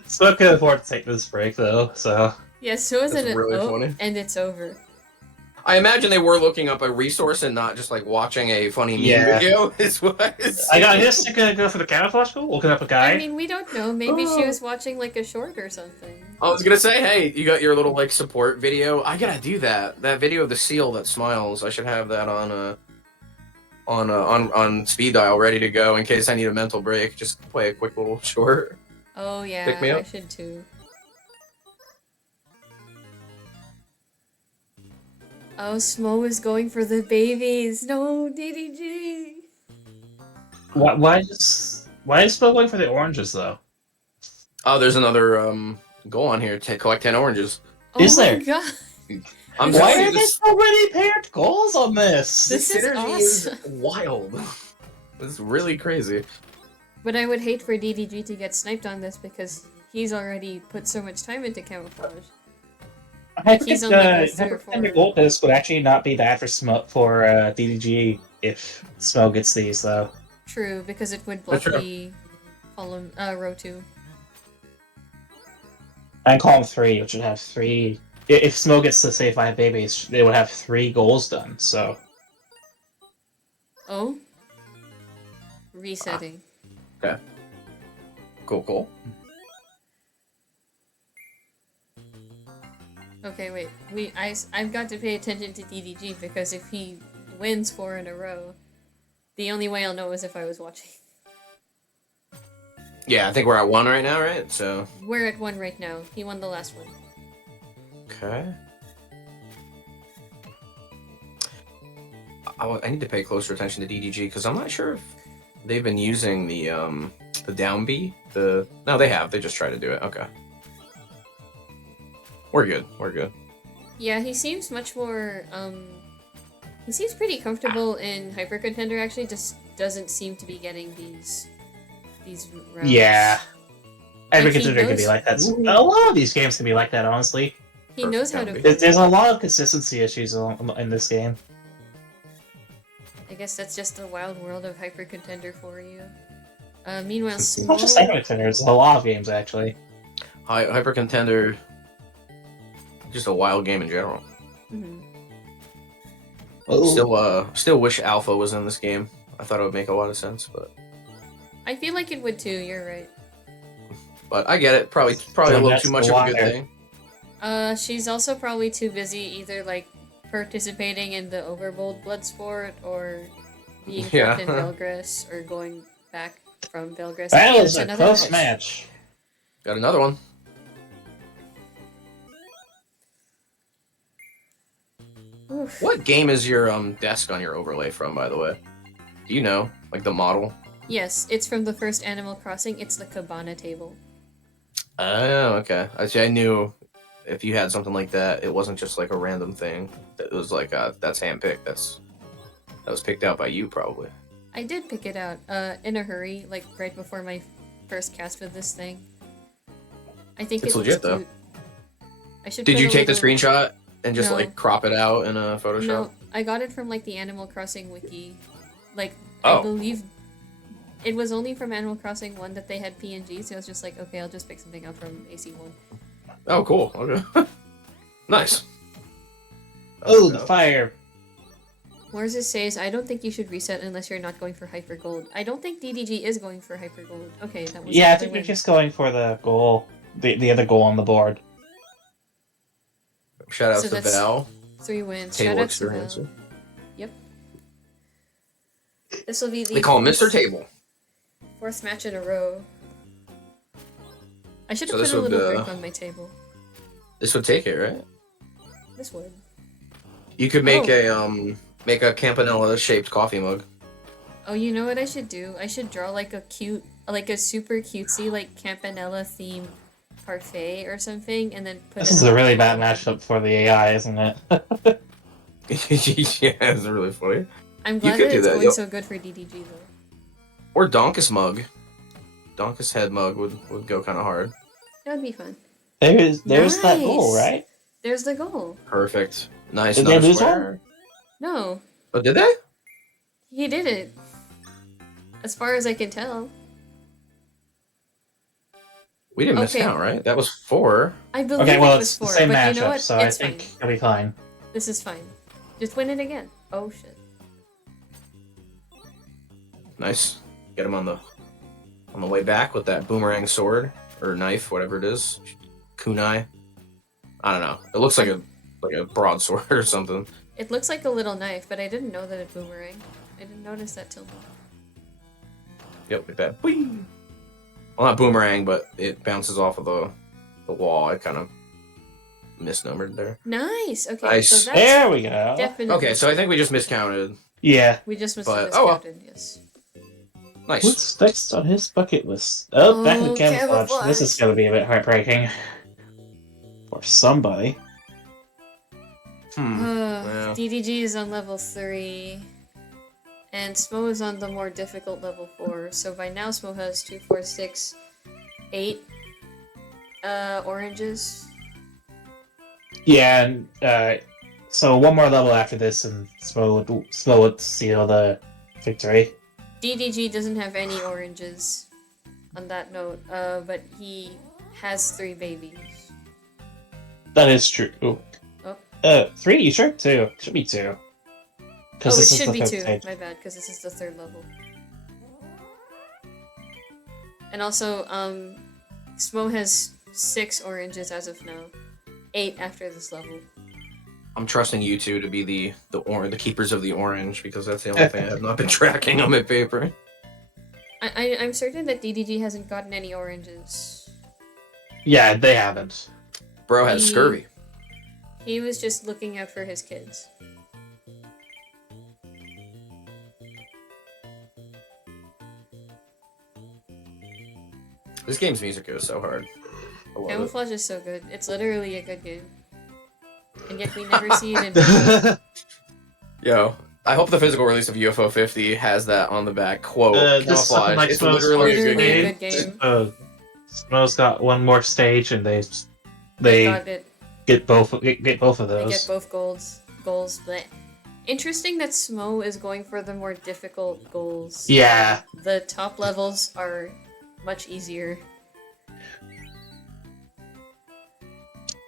Smo can afford to take this break, though, so... Yeah, so is That's it really funny. and it's over. I imagine they were looking up a resource and not just like watching a funny meme Yeah. video. Is what it's I guess you could go for the camouflage goal, looking up a guy. I mean, we don't know. Maybe she was watching like a short or something. I was gonna say, hey, you got your little like support video. I gotta do that. That video of the seal that smiles. I should have that on speed dial, ready to go in case I need a mental break. Just play a quick little short. Oh yeah, Pick me I up. should too. Oh, Smo is going for the babies. No, DDG. Why is Spell going for the oranges though? Oh, there's another goal on here. Collect 10 oranges. Oh Is my there? god. I'm Why Why telling are you, there so many paired goals on this? This is synergy awesome. is wild. It's really crazy. But I would hate for DDG to get sniped on this because he's already put so much time into camouflage. He's on level 3 or 4. The gold disc would actually not be bad for DDG if Smell gets these though. True, because it would block That's true. the column, row 2. And column 3, which would have 3. If Smell gets to say 5 babies, they would have 3 goals done. So Oh? Resetting. Cool. Okay, wait. I've got to pay attention to DDG because if he wins 4 in a row, the only way I'll know is if I was watching. Yeah, I think we're at 1 right now, right? So. We're at 1 right now. He won the last one. Okay. I need to pay closer attention to DDG because I'm not sure if they've been using the Dahdumbguy. No, they have. They just tried to do it. Okay. We're good. Yeah, he seems much more, he seems pretty comfortable in Hyper Contender, actually, just doesn't seem to be getting these rounds. yeah, every Like, he contender can be knows- like that. A lot of these games can be like that, honestly. He knows how to... Perfect There's a lot of consistency issues in this game. I guess that's just the wild world of Hyper Contender for you. Meanwhile, It's not just Hyper Contender, it's a lot of games actually. Hyper Contender, just a wild game in general. Mhm. Still wish Alpha was in this game. I thought it would make a lot of sense, I feel like it would too, you're right. but I get it. Probably a little That's too much the of a good wire. thing. She's also probably too busy either, like, participating in the Overbold blood sport, or being Yeah. trapped in Belgris, or going back from Belgris. That Hey, was that's a another close match. Got another one. Oof. What game is your desk on your overlay from, by the way? Do you know, like the model? Yes, it's from the first Animal Crossing. It's the Cabana table. Oh, okay. I knew if you had something like that, it wasn't just like a random thing. It was like that's handpicked. That was picked out by you, probably. I did pick it out in a hurry, like right before my first cast with this thing. I think It's it legit, looks though. cute. I should Did put you a take the little- screenshot and just No. like crop it out in a Photoshop? No, I got it from like the Animal Crossing wiki. Like, Oh. I believe it was only from Animal Crossing 1 that they had PNG, so I was just like, okay, I'll just pick something out from AC1. Oh, cool. Okay. Nice. Oh, the fire. Whereas it says, I don't think you should reset unless you're not going for Hyper Gold. I don't think DDG is going for Hyper Gold. Okay, that was Yeah, I another think you're win. just going for the goal, the other goal on the board. Shout out So to that's- Val. 3 wins. Table Shout out to experience. Val. Yep. This will be the They call him Mr. fourth- Table. 4th match in a row. I should So have this put a would, little break on my table. This would take it, right? This would. You could make Oh. a campanella shaped coffee mug. Oh, you know what I should do? I should draw like a super cutesy, like Campanella themed parfait or something, and then put This it is on a really the bad table. matchup for the AI, isn't it? Yeah, it's really funny. I'm glad could that do it's that, going yep. so good for DDG though. Or Donkus mug. Donkus head mug would go kind of hard. That would be fun. There's that goal, Nice. right? There's the goal. Perfect. Nice. Did they another lose square. No, Oh, did they? he did it. As far as I can tell. We didn't Okay. miscount, right? That was 4. I believe Okay, well, it was it's the 4, same but matchup, you know what? so I It's think fine. it'll be fine. This is fine. Just win it again. Oh shit. Nice. Get him on the way back with that boomerang sword or knife, whatever it is. Kunai. I don't know. It looks like a broadsword or something. It looks like a little knife, but I didn't know that it boomerang. I didn't notice that till now. Yep, like that. Whee! Well, not boomerang, but it bounces off of the wall. I kind of misnumbered there. Nice. Okay, Nice. so that's There we go. definitely. Okay, so I think we just miscounted. Yeah. we just must but- have oh well. miscounted. Yes. Nice. What's next on his bucket list? Oh, back to the Oh, camouflage. This is camouflage. gonna be a bit heartbreaking. For somebody. Yeah. DDG is on level 3. And Smo is on the more difficult level 4. So by now Smo has 2, 4, 6, 8 oranges. Yeah, and so one more level after this, and Smo would seal the victory. DDG doesn't have any oranges on that note, but he has 3 babies. That is true. Ooh. Oh. 3? You sure? 2. Should be 2. Oh, it this is should the be third 2. stage. My bad, because this is the 3rd level. And also, Smo has 6 oranges as of now. 8 after this level. I'm trusting you two to be the keepers of the orange because that's the only thing I have not been tracking on my paper. I'm certain that DDG hasn't gotten any oranges. Yeah, they haven't. Bro has scurvy. He was just looking out for his kids. This game's music goes so hard. I love it. Camouflage is so good. It's literally a good game. And yet we never see it in Yo, I hope the physical release of UFO 50 has that on the back quote. This is something Camouflage. like It's Smoke's literally a Literally good a game. good game. Smo's got one more stage, and They they got it. get both of They get those. both goals. Bleh. Interesting that Smo is going for the more difficult goals. Yeah. The top levels are much easier.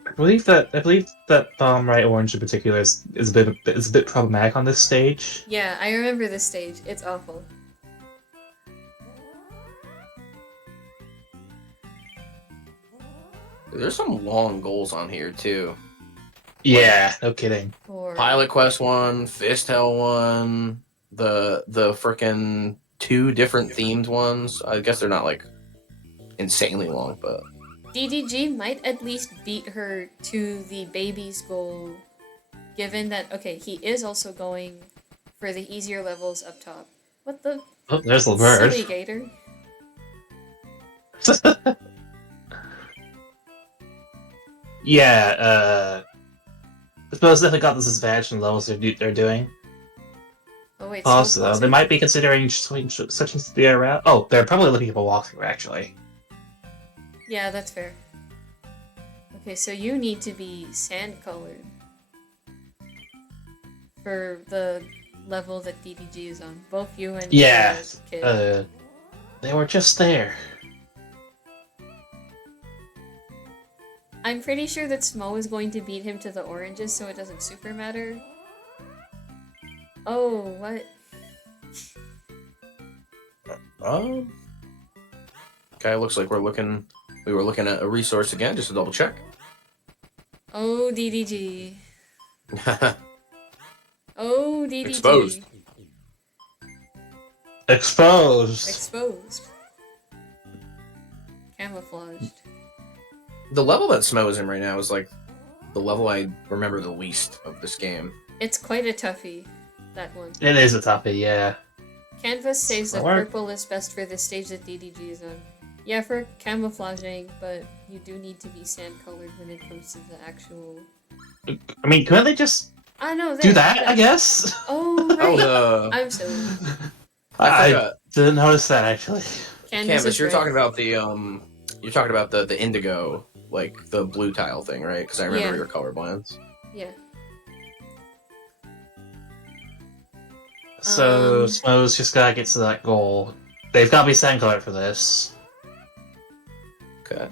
I believe that right orange in particular is a bit problematic on this stage. Yeah, I remember this stage. It's awful. There's some long goals on here too. Yeah, no kidding. Or Pilot Quest 1, Fist Hell 1, the frickin' 2 different themed ones. I guess they're not like insanely long, but DDG might at least beat her to the baby's goal, given that, okay, he is also going for the easier levels up top. What the? Oh, there's the bird. Silly gator. Yeah, I suppose definitely got this advantage in the levels they're doing. Oh wait, Also, so they might be considering switching to the air route. Oh, they're probably looking at a walkthrough, actually. Yeah, that's fair. Okay, so you need to be sand colored for the level that DDG is on. Both you and Yeah, kid. they were just there. I'm pretty sure that Smo is going to beat him to the oranges, so it doesn't super matter. Oh, what? Okay, looks like we were looking at a resource again, just to double check. Oh, DDG. Oh, DDG. Exposed. Exposed. Exposed. Camouflaged. The level that Smo is in right now is like the level I remember the least of this game. It's quite a toughie, that one. It is a toughie, yeah. Canvas says that Smart. purple is best for the stage that DDG is on. Yeah, for camouflaging, but you do need to be sand colored when it comes to the actual. I mean, couldn't they just Ah, no, do that, I guess? Oh, right. Oh, I'm silly. I I forgot. didn't notice that, actually. Canvas, Canvas, is you're red. talking about the indigo, like the blue tile thing, right? Because I remember Yeah. your colorblind. Yeah. So, Smo's just gotta get to that goal. They've gotta be sand colored for this. Okay.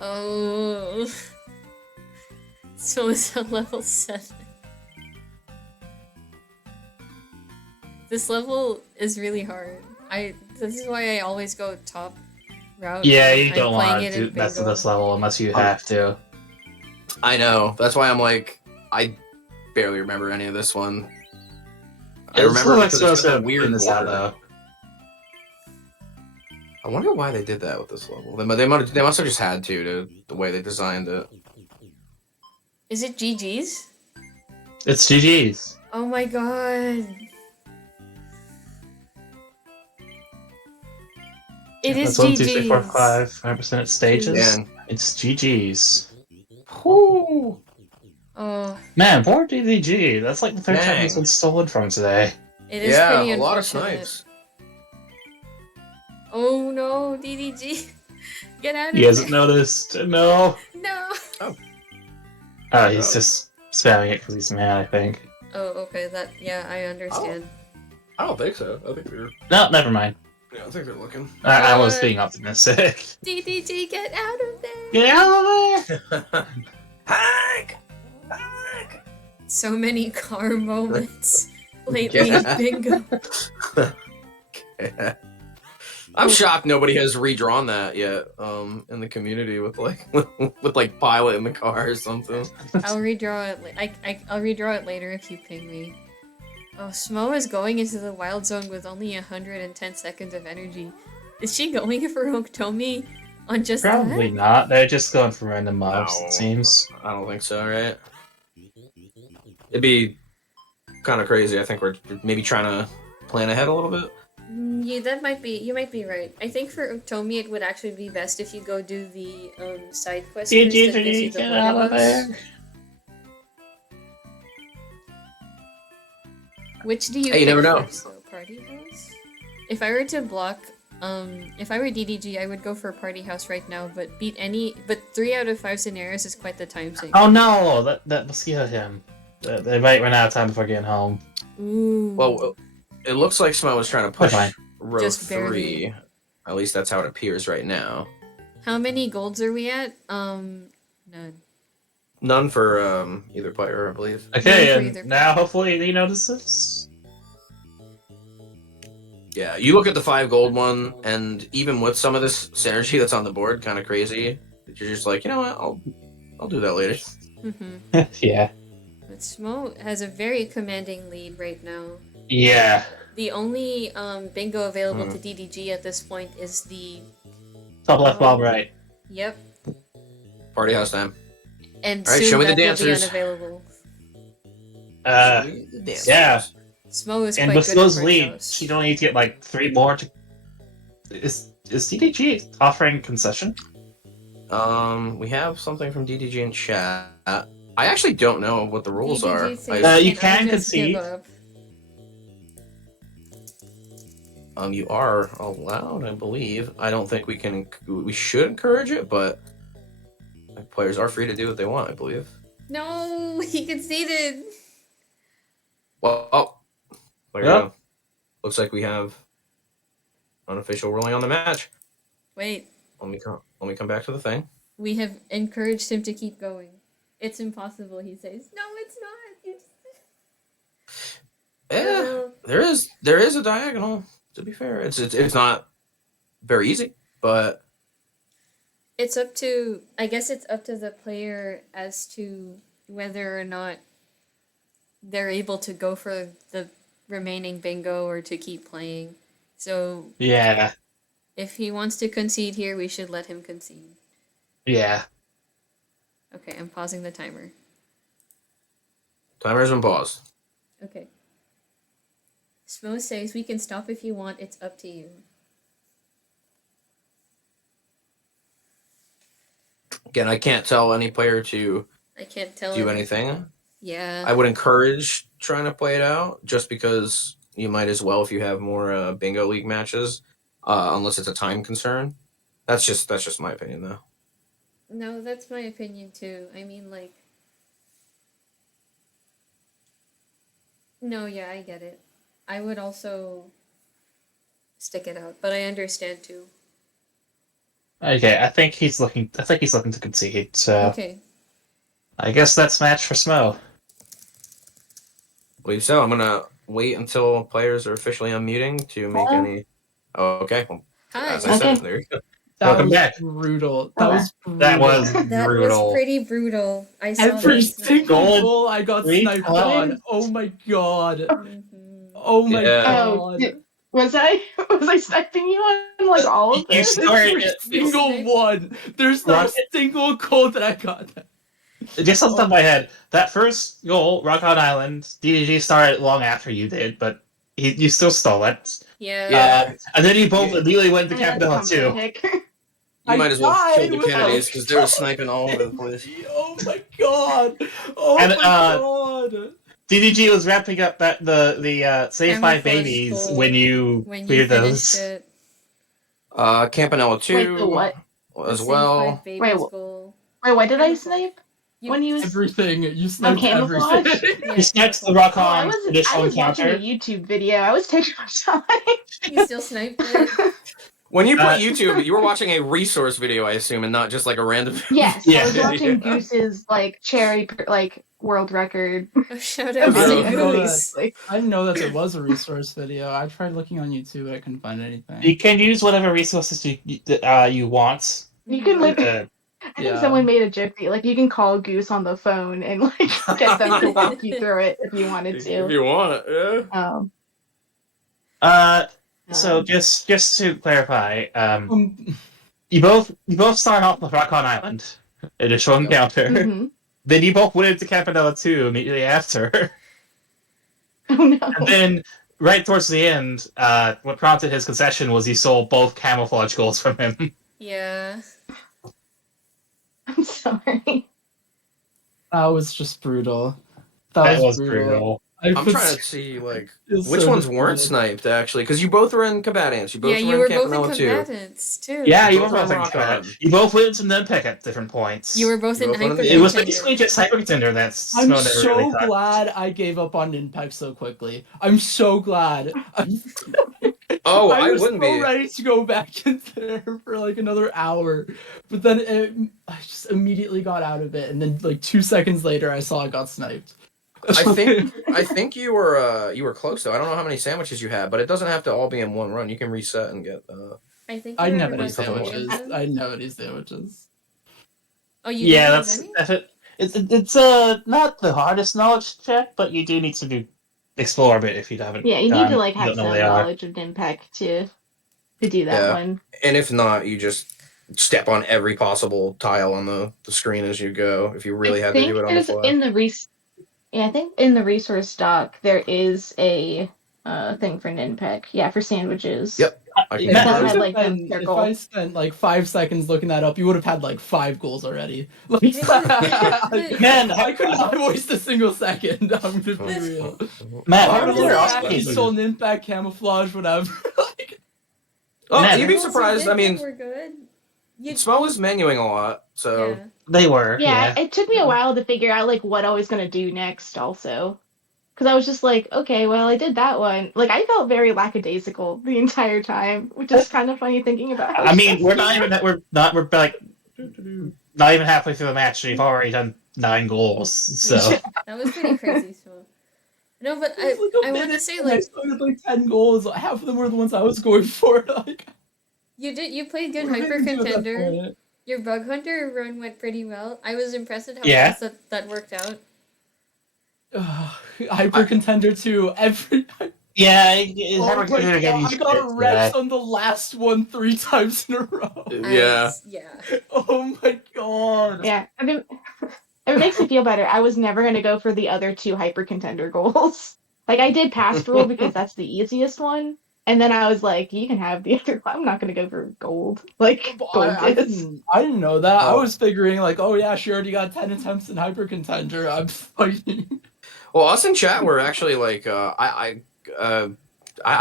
Oh. So it's on level 7. This level is really hard. This is why I always go top route. Yeah, when you I'm don't playing want it to in mess with bingo. this level unless you have to. I know. That's why I'm like, I barely remember any of this one. I It's remember like because supposed it's got to that weird clean this out border. though. I wonder why they did that with this level. They must have just had to the way they designed it. Is it GG's? It's GG's. Oh my god. It is That's 1, 2, 3, 4, GG's. 5, 5% at stages. Yeah. It's GG's. Whoo! Oh, Man, poor DDG. That's like the third time he's Dang. been stolen from today. it is Yeah, pretty a lot of unfortunate. snipes. Oh no, DDG. Get out of He hasn't there. noticed. No. No. Oh, he's just spamming it because he's mad, I think. Oh, okay, yeah, I understand. I don't think so. I think they're. No, never mind. Yeah, I think they're looking. I was being optimistic. DDG, get out of there. Get out of there! Hank! Hank! So many car moments lately Yeah. in bingo. I'm shocked nobody has redrawn that yet. In the community with like with like Pilot in the car or something. I'll redraw it. I'll redraw it later if you ping me. Oh, Smo is going into the wild zone with only 110 seconds of energy. Is she going for Oktomi on just Probably that? not. They're just going for random mobs, No. it seems. I don't think so, right? It'd be kind of crazy. I think we're maybe trying to plan ahead a little bit. Yeah, that might be. You might be right. I think for Oktomi, it would actually be best if you go do the side quest first that gives you the Get out of bonus. there! Which do you Hey, you pick never know. first, though? Party house? If I were to block, if I were DDG, I would go for party house right now, but but 3 out of 5 scenarios is quite the time sink. Oh no! That mosquito hit him. They might run out of time before getting home. Ooh. Well, it looks like Smo was trying to push Fine. row Just barely. 3. At least that's how it appears right now. How many golds are we at? None. None for either player, I believe. Okay, None for either and now hopefully he notices. Yeah, you look at the 5 gold one, and even with some of this synergy that's on the board, kind of crazy. You're just like, you know what? I'll do that later. Mm-hmm. Yeah. But Smo has a very commanding lead right now. Yeah. The only bingo available to DDG at this point is the... Top left, bottom right. Yep. Party house time. And All right, soon show me the that will be dancers. unavailable. Yeah. Smo is And quite with good at Slow's party lead, house. she'd only need to get like 3 more to... Is DDG offering concession? We have something from DDG in chat. I actually don't know what the rules DDG are. says, You "Can I can just give concede." up?" You are allowed, I believe. I don't think we should encourage it, but players are free to do what they want, I believe. No, he conceded. Well, there you Yep. go. Looks like we have unofficial ruling on the match. Wait, Let me come back to the thing. we have encouraged him to keep going. It's impossible, he says. No, it's not. You just... Yeah, Well, there is a diagonal. To be fair, it's not very easy, but it's up to, I guess it's up to the player as to whether or not they're able to go for the remaining bingo or to keep playing. So Yeah. if he wants to concede here, we should let him concede. Yeah. Okay, I'm pausing the timer. timer's been paused. Okay. Smo says we can stop if you want, it's up to you. Again, I can't tell any player to I can't tell do him. anything. Yeah. I would encourage trying to play it out, just because you might as well if you have more bingo league matches, unless it's a time concern. That's just my opinion, though. No, that's my opinion too. I mean, like... No, yeah, I get it. I would also stick it out, but I understand too. Okay, I think he's looking to concede, so... Okay. I guess that's match for Smo. believe so. I'm gonna wait until players are officially unmuting to make Hello? any. Oh, okay. Well, Hi. as I said, Okay. there you go. That Welcome was back. brutal. Hello. That was That brutal. was pretty brutal. I saw every that. single Gold, goal I got three sniped times. on. Oh my god. Mhm. Oh my Yeah. Oh, god. was I sniping you on like all of You this? started- Every single sniped- one. There's not a Rocket- single goal that I got. Just off the top of my head, that first goal, Rock Island, DDG started long after you did, but you still stole it. Yeah. Yeah. And then you both Yeah. immediately went to I had the Capadella confident too. pick. You I might as well kill died the with Kennedys that because they were sniping all over the place. Oh my god. Oh And, my god. DDG was wrapping up the Save Five Camouflage Babies goal when you When you cleared finished those. it. Campanella 2 Wait, the what? The as Save well. 5 Babies Wait, goal. Wait, what did I Camouflage. snipe? You- When you Everything. You sniped camouflage? everything. Yeah, You sniped the camouflage. Rock Oh, I On was initial watching a encounter. YouTube video. I was taking my time. You still sniped it? When you put Uh, YouTube, you were watching a resource video, I assume, and not just like a random. Yes, Yeah. I was watching Yeah. Goose's like world record. Oh, shout I out to didn't know Goose. that. I didn't know that there was a resource video. I tried looking on YouTube, but I couldn't find anything. You can use whatever resources you want. You can literally. Uh, I think Yeah. someone made a joke that like you can call Goose on the phone and like get them to walk you through it if you wanted If to. you want, yeah. so just to clarify, Um, you both start off with Rock On Island, initial encounter. mhm. Then you both went into Campanella 2 immediately after. Oh no. And then, right towards the end, what prompted his concession was you stole both camouflage goals from him. Yeah. I'm sorry. that was just brutal. That was brutal. I I'm put trying to see like it's which so ones weren't disappointed. sniped actually, because you both were in combatants. You both Yeah, were you in were both in Campanella 2. combatants, too. Yeah, you both were both were in Rock combat. On. You both went into Nunpick at different points. You were both You in both went in hyper the- It was contender. basically just Hyper Contender that's I'm Snow never so really touched. glad I gave up on Impact so quickly. I'm so glad. Oh, I was wouldn't so be. ready to go back in there for like another hour, but then I just immediately got out of it, and then like 2 seconds later, I saw I got sniped. I think you were close though. I don't know how many sandwiches you had, but it doesn't have to all be in one run. You can reset and get. I think I you didn't were have any about to get sandwiches. them. I didn't have any sandwiches. Oh, you Yeah, didn't that's have any? it's not the hardest knowledge check, but you do need to explore a bit if you haven't. Yeah, you need to you like have don't know some they are. knowledge of Impact to do that Yeah. one. And if not, you just step on every possible tile on the screen as you go. If you really had to do it on the fly. I think in the resource doc there is a thing for Ninpeck. Yeah, for sandwiches. Yep. I can If Matt, get I, had, those. like, the spent, if circle. I spent like 5 seconds looking that up, you would have had like 5 goals already. Like, Man, I couldn't have wasted a single second. I'm gonna be real. Matt, I how would many have are actually asking? sold Impact camouflage, whatever. Like, Oh, Man, you'd be Those you surprised. did I mean, think were good. You Smo was menuing a lot, so yeah. They were. Yeah, it took me a while to figure out like what I was gonna do next also. Because I was just like, okay, well, I did that one. Like, I felt very lackadaisical the entire time, which is kind of funny thinking about how I mean, stressed we're you not were. even we're like not even halfway through the match, and you've already done 9 goals. So That was pretty crazy, so. No, but it was like I a want to minute say, and I like, still had like 10 goals. Half of them were the ones I was going for. Like, you played good what did I hyper even do at that contender. point? Your bug hunter run went pretty well. I was impressed at how Yeah. fast that worked out. Hyper contender 2. yeah, Oh my God, I got reps that. on the last one 3 times in a row. yeah. Yeah. Oh my god. Yeah, I mean, if it makes you feel better, I was never gonna go for the other 2 hyper contender goals. Like, I did pastoral because that's the easiest one, and then I was like, you can have the other. I'm not gonna go for gold. Like, But gold I is. didn't know that. I Oh. was figuring like, oh yeah, she already got 10 attempts in hyper contender. I'm fighting. Well, us in chat were actually like, I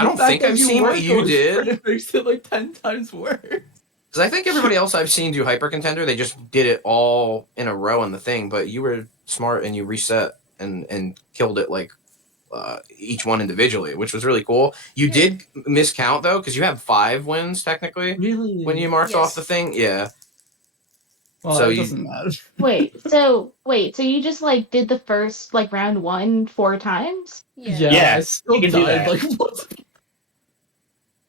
don't think I've seen what you did. It makes it like 10 times worse. Because I think everybody else I've seen do hyper contender, they just did it all in a row on the thing. But you were smart and you reset and killed it like each one individually, which was really cool. You did miscount though, because you have 5 wins technically Really? when you marched off the thing. Yeah. Well, So it you- doesn't matter. Wait, so you just like did the first like round 1 4 times? Yeah. Yeah, I you still can do died. that. Like, what?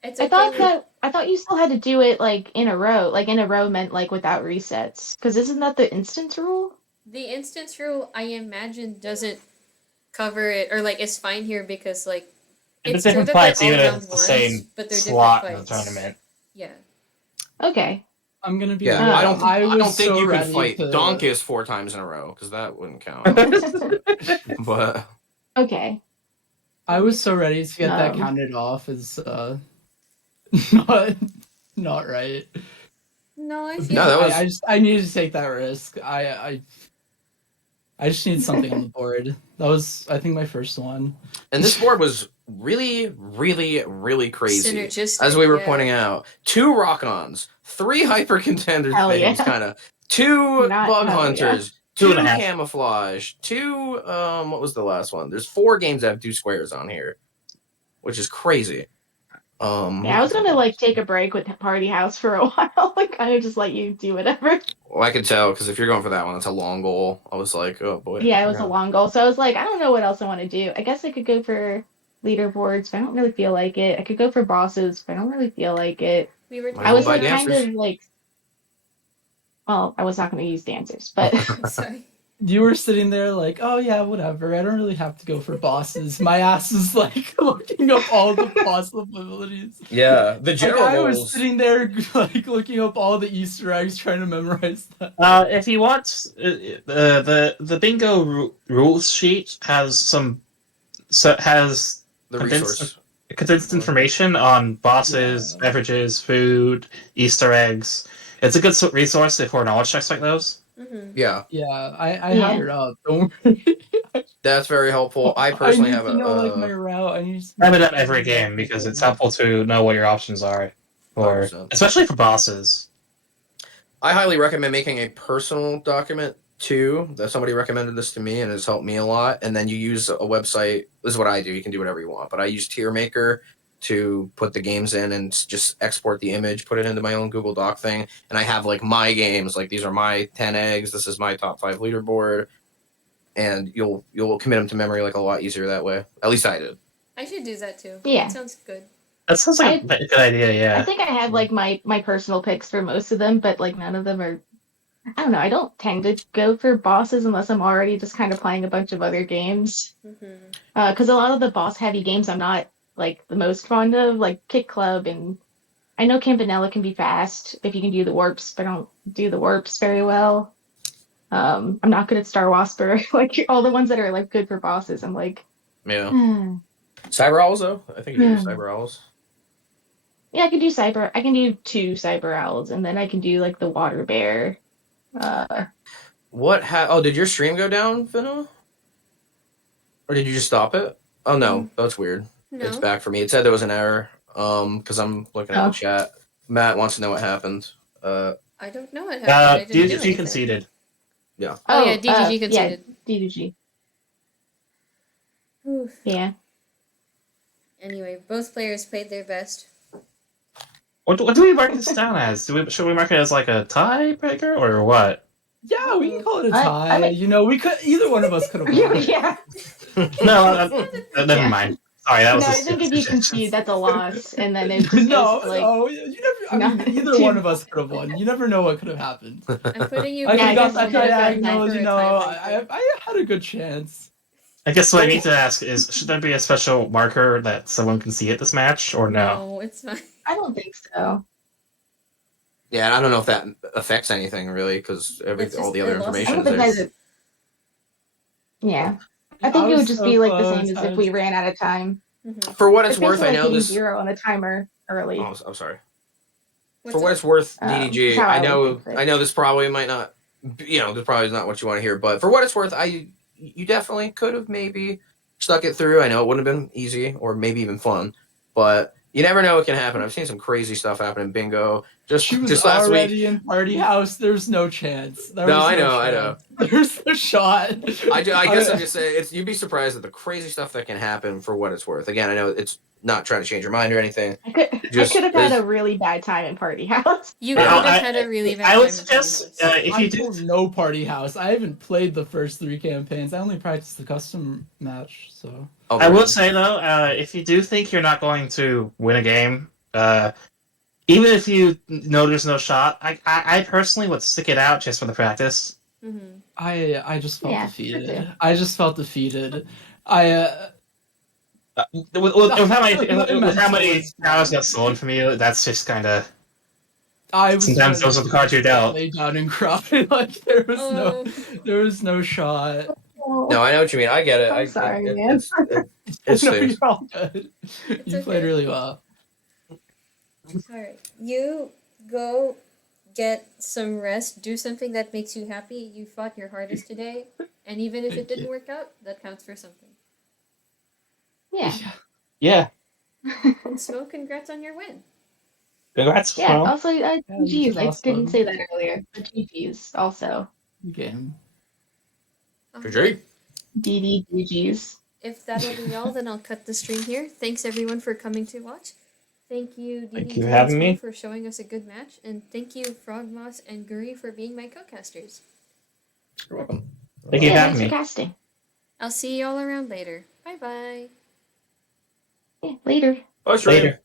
It's I okay. thought you still had to do it like in a row. Like in a row meant like without resets. Because isn't that the instance rule? The instance rule, I imagine, doesn't cover it, or like it's fine here because like If it's it's true different that fights, they're all even if round it's the ones, same but they're slot in different the fights. tournament. Yeah. Okay. I'm gonna be yeah, real. I don't think I I, was don't think so you could ready fight to... Donkus 4 times in a row because that wouldn't count. But Okay. I was so ready to get that Um. counted off as not not right. No, I feel No, that was- I needed to take that risk. I just need something on the board. That was, I think, my first one. and this board was really, really, really crazy. synergistic. As we were yeah. pointing out, 2 rock-ons, 3 hyper contender Hell things, yeah. kind of 2 Not bug hell yeah. hunters, 2 2 and a half. camouflage, 2 what was the last one? There's 4 games that have 2 squares on here, which is crazy. Yeah, I was gonna like take a break with Party House for a while, like kind of just let you do whatever. Well, I could tell because if you're going for that one, it's a long goal. I was like, oh boy. Yeah, it was a long goal, so I was like, I don't know what else I want to do. I guess I could go for leaderboards, but I don't really feel like it. I could go for bosses, but I don't really feel like it. We were Might I was buy like kind dancers. of like, well, I was not going to use dancers, but Sorry. You were sitting there like, oh yeah, whatever. I don't really have to go for bosses. My ass is like looking up all the possibilities. Yeah, the Like general I was goals. sitting there like looking up all the Easter eggs, trying to memorize that. If you want, the bingo rules sheet has has The condensed- resource. condensed information on bosses, Yeah. beverages, food, Easter eggs. It's a good resource for knowledge checks like those. Mm-hmm. Yeah, Yeah, I Yeah. had it up. Don't worry. that's very helpful. I personally need have to know like my route. I need to I have it up every game because it's helpful to know what your options are, for 100%. especially for bosses. I highly recommend making a personal document too. That somebody recommended this to me and it's helped me a lot. And then you use a website. This is what I do. You can do whatever you want, but I use Tier Maker to put the games in and just export the image, put it into my own Google Doc thing, and I have like my games. Like these are my 10 eggs. This is my top 5 leaderboard, and you'll commit them to memory like a lot easier that way. At least I did. I should do that too. Yeah. That sounds good. That sounds like a good idea. I Yeah. think I have like my personal picks for most of them, but like none of them are. I don't know. I don't tend to go for bosses unless I'm already just kind of playing a bunch of other games. Mm-hmm. Because a lot of the boss heavy games I'm not like the most fond of, like Kick Club, and I know Campanella can be fast if you can do the warps, but I don't do the warps very well. I'm not good at Star Wasper. Like all the ones that are like good for bosses, I'm like, Yeah. hmm. Cyber Owls though. I think you can do Cyber Owls. Yeah, I can do cyber. I can do 2 cyber owls, and then I can do like the water bear. What? Oh, did your stream go down, Finna? Or did you just stop it? Oh no, that's weird. No. It's back for me. It said there was an error. Because I'm looking at Oh. the chat. Matt wants to know what happened. I don't know what happened. I didn't do DDG anything. conceded. Oh, yeah, DDG conceded. Yeah, DDG. Oof. Yeah. Anyway, both players played their best. What do we mark this down as? Should we mark it as like a tiebreaker or what? Yeah, we can call it a I tie. mean- You know, we could either one of us could have won. Yeah. No, never Yeah. mind. Sorry, that No, was. I think if you concede, that's a loss, and then it just No, goes to, like, no, you never. I mean, No. either one of us could have won. You never know what could have happened. I'm putting you I back think Yeah, in that's the a I head guess of diagonal. for You a know, tiebreaker. I had a good chance. I guess what I need to ask is, should there be a special marker that someone can see at this match, or no? No, it's fine. I don't think so. Yeah, and I don't know if that affects anything really, because It's all just the other the loss. I information don't is think there. that. Yeah, I think it would was just so be like the close. same as if we ran out of time. Mm-hmm. For what it's It's worth, I basically know like hitting this. 0 on the timer early. Oh, I'm sorry. What's For what up? it's worth, Um, DDG, how I I would know, fix it. I know this probably might not, this probably is not what you want to hear. But for what it's worth, you definitely could have maybe stuck it through. I know it wouldn't have been easy or maybe even fun, but you never know what can happen. I've seen some crazy stuff happen in bingo. She was Just last week. already in Party House. There's no chance. There No, was I no know, I know. chance. There's no shot. I guess I'm just saying you'd be surprised at the crazy stuff that can happen for what it's worth. Again, I know it's not trying to change your mind or anything. I could Just- have had a really bad time in Party House. You Yeah, would have I- had a really bad I time would in suggest Party House. if I you do. don't know Party House. I haven't played the first 3 campaigns. I only practiced the custom match, so. Oh, I will really? say though, if you do think you're not going to win a game, even if you know there's no shot, I personally would stick it out just for the practice. Mm-hmm. I just felt Yeah, defeated. me too. I just felt defeated. I With how many My mental cows got stolen from you, that's just kind of. I was Sometimes ready those are the to cards you just dealt. lay down and cry. Like Oh, there was no shot. No, I know what you mean. I get it. I'm sorry, man. It's No, safe. you're all good. It's You played okay. really well. alright. You go get some rest. Do something that makes you happy. You fought your hardest today. And even if it Thank didn't you. work out, that counts for something. Yeah. Yeah. And Smoke, congrats on your win. Congrats. Yeah. Fro. Also, this GGs. is I didn't awesome. say that earlier. But GGs also. Game. GG. DD GGs. If that'll be all, then I'll cut the stream here. Thanks everyone for coming to watch. Thank you, Thank DDG you for and having Smoke, me. for showing us a good match. And thank you, Frogmoss and Guri, for being my co-casters. You're welcome. Thank you for Yeah, having thanks me. for casting. I'll see you all around later. Bye bye. Yeah, later. Bye, stream. Later.